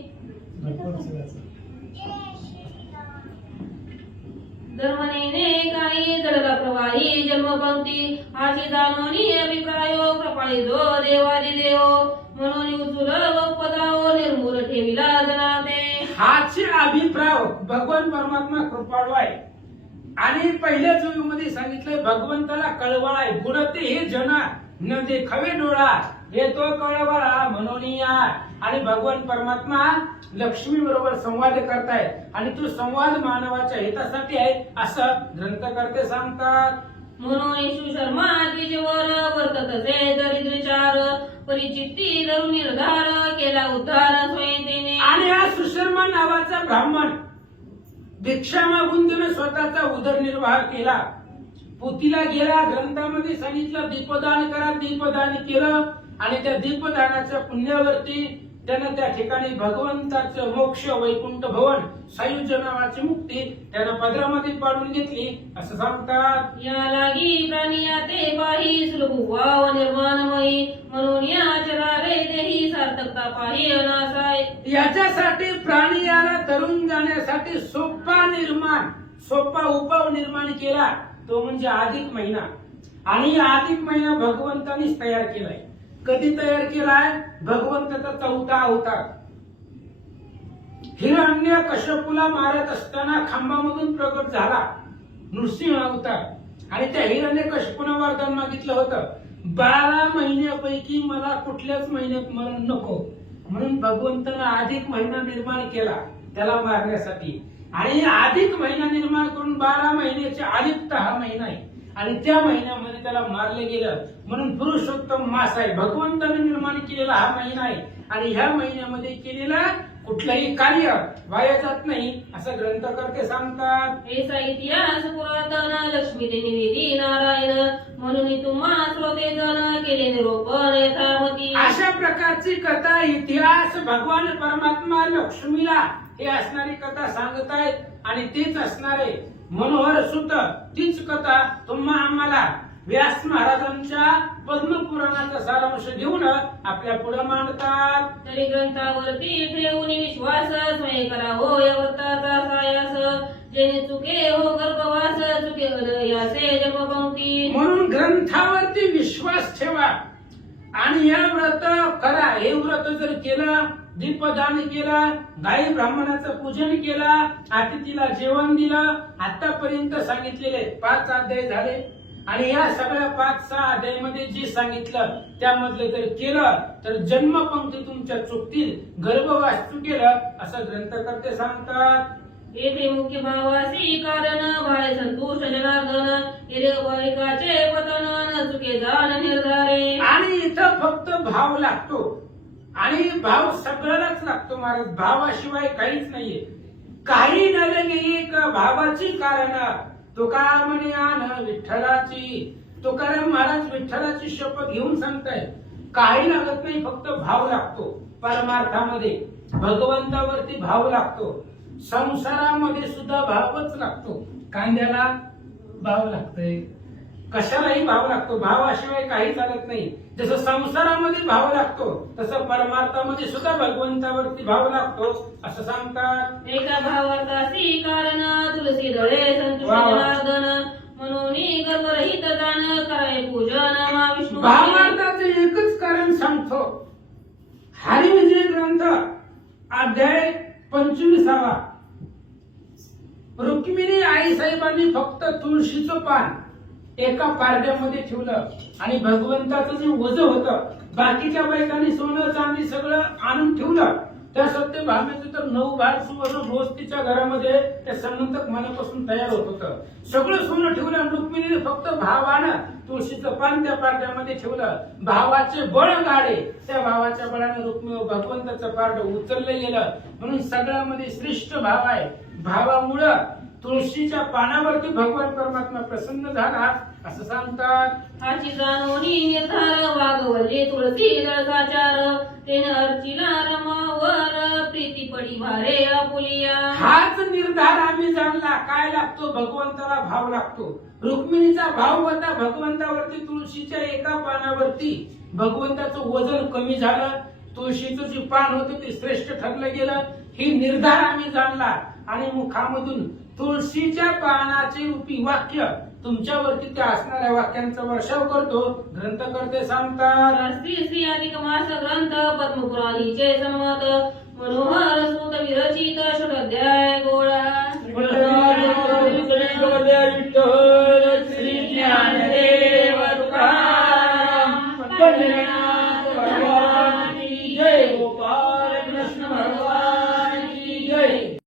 धर्मनेने काही जडला प्रवाही जन्मपंक्ती हाची जाणवणी अभिप्रायो कृपाळी जो देवादी देव म्हणून उचुल पदाओ निर्मूल ठेविला जनाते. हाचे अभिप्राय भगवान परमात्मा कृपाळू आहे. आणि पहिल्या जुगमध्ये सांगितलंय भगवंताला कळवळा आहे. बुडते हे जना न देखावे डोळा हे तो कळवळा म्हणून या. आणि भगवान परमात्मा लक्ष्मी बरोबर संवाद करतायत आणि तो संवाद मानवाच्या हितासाठी आहे असं ग्रंथकर्ते सांगतात. म्हणून येशू शर्मा द्विजवर वर्तत से दरिद्र विचार परिचित्ती धरून निर्धार केला उद्धार स्वयंतेने. आणि हा सुशर्मा नावाचा ब्राह्मण भिक्षा मागून त्याने स्वतःचा उदरनिर्वाह केला. पोथीला गेला, ग्रंथामध्ये सांगितलं दीपदान करा, दीपदान केलं आणि त्या दीपदानाच्या पुण्यावरती त्यानं त्या ठिकाणी भगवंताचं मोक्ष वैकुंठ भवन सायुज्य नावाची मुक्ती त्यानं पदरामध्ये पाडून घेतली असं सांगतात. या लागी प्राणिया ते पाही सुलभ वाव निर्माणमयी म्हणून या चरावे देही सार्थकता पाही अनासाय. याच्यासाठी प्राणी याला तरुण जाण्यासाठी सोपा उपाय निर्माण केला तो म्हणजे अधिक महिना. आणि अधिक महिना भगवंतानीच तयार केलाय. कधी तयार केलाय? भगवंताचा 4था अवतार. हिरण्य कश्यपूला मारत असताना खांबामधून प्रकट झाला नृसिंह अवतार. आणि त्या हिरण्य कश्यपूने वरदान मागितलं होतं 12 महिन्यापैकी मला कुठल्याच महिन्यात मरण नको. म्हणून भगवंतानं अधिक महिना निर्माण केला त्याला मारण्यासाठी. आणि अधिक महिना निर्माण करून 12 महिन्याचे अलिप्त हा महिना आहे आणि त्या महिन्यामध्ये त्याला मारलं गेलं म्हणून पुरुषोत्तम मास आहे. भगवंताने निर्माण केलेला हा महिना आहे आणि ह्या महिन्यामध्ये केलेला कुठलंही कार्य वाया जात नाही असं ग्रंथकर्ते सांगतात. ऐसा इतिहास पुरातन लक्ष्मी देवी निधी नारायण म्हणून तुम्हा श्रोते जन केले निरोपण यथामती. अशा प्रकारची कथा इतिहास भगवान परमात्मा लक्ष्मीला हे असणारी कथा सांगतायत आणि तेच असणारे मनोहर सुत तीच कथा तुम्हा आम्हाला व्यास महाराजांच्या पद्मपुराणाचा सारांश देऊन आपल्या पुढे मांडतात. तरी ग्रंथावरती ठेवून विश्वास स्वयं करा हो या व्रताचा सायास जेणे चुके हो गर्भवास चुके अदयासे जन्मपंक्ती. म्हणून ग्रंथावरती विश्वास ठेवा आणि या व्रत करा. हे व्रत जर केलं, दीपदान केलं, गाई ब्राह्मणाचं पूजन केलं, अतिथीला जेवण दिलं, आतापर्यंत सांगितलेले 5 अध्याय झाले आणि या सगळ्या 5-6 अध्यायामध्ये जे सांगितलं त्यामधलं जर केलं तर जन्मपंक्ती तुमच्या चुकतील, गर्भवास चुकेलं असं ग्रंथकर्ते सांगतात. येथे मुख्य भावासी कारण भाय संतुष्ट जनार्दन हिरवाईकाचे पतन न चुके जाण निर्धारे. आणि इथं फक्त भाव लागतो आणि भाव सगळ्यालाच लागतो महाराज. भावाशिवाय काहीच नाहीये. काही न लगे एक भावाची कारण तुकाराम म्हणे आण विठ्ठलाची. तुकाराम महाराज विठ्ठलाची शपथ घेऊन सांगताय काही लागत नाही, फक्त भाव लागतो. परमार्थामध्ये भगवंतावरती भाव लागतो. संसारामध्ये सुद्धा भावच लागतो. कांद्याला भाव लागतोय, कशालाही भाव लागतो. भावाशिवाय काही चालत नाही. जसं संसारामध्ये भाव लागतो तसं परमार्थामध्ये सुद्धा भगवंतावरती भाव लागतो असं सांगतात. एका भावार्थासी कारण तुलसी दळे संतुष्ट जनार्दन म्हणून गर्भरहित जाण कराय पूजन मा विष्णू. भावार्थाचे एकच कारण सांगतो. हरिविजय ग्रंथ अध्याय 25. रुक्मिणी आई साहेबांनी फक्त तुळशीचं पान एका पारड्यामध्ये ठेवलं आणि भगवंताचं जे वज होतं बाकीच्या बायकांनी सोनं चांदी सगळं आणून ठेवलं. त्या सत्य भामेचं तर 9 भार सुवर्ण रोज तिच्या घरामध्ये त्या संतक मनापासून तयार होत होतं. सगळं सोनं ठेवलं. रुक्मिणीने फक्त भावानं तुळशीचं पान त्या पारड्यामध्ये ठेवलं. भावाचे बळ गाडे, त्या भावाच्या बळाने रुक्मिणी भगवंताचं पारड उचललं गेलं. म्हणून सगळ्यामध्ये श्रेष्ठ भाव आहे. भावामुळं तुळशीच्या पानावरती भगवान परमात्मा प्रसन्न झाला असं सांगतात. हाची जाणोनी निर्धार वागवले तुळसी दळसाचार तेन अर्चिला रमावर प्रीती पडी भारे आपुलिया. हाच निर्धार आम्ही जाणला. काय लागतो? भगवंताला भाव लागतो. रुक्मिणीचा भाव होता भगवंतावरती. तुळशीच्या एका पानावरती भगवंताचं वजन कमी झालं. तुळशीचं जे पान होतं ते श्रेष्ठ ठरलं गेलं. ही निर्धार आम्ही जाणला आणि मुखामधून तुळशीच्या पानाचे रूपी वाक्य तुमच्यावरती त्या असणाऱ्या वाक्यांचा वर्षाव करतो ग्रंथकर्ते सांगतात. श्री अधिक मास ग्रंथ पद्मपुराणीचे संमत मनोहर सुत विरचित षोडध्याय गोळा. श्री ज्ञानदेव तुकाराम पंढरीनाथ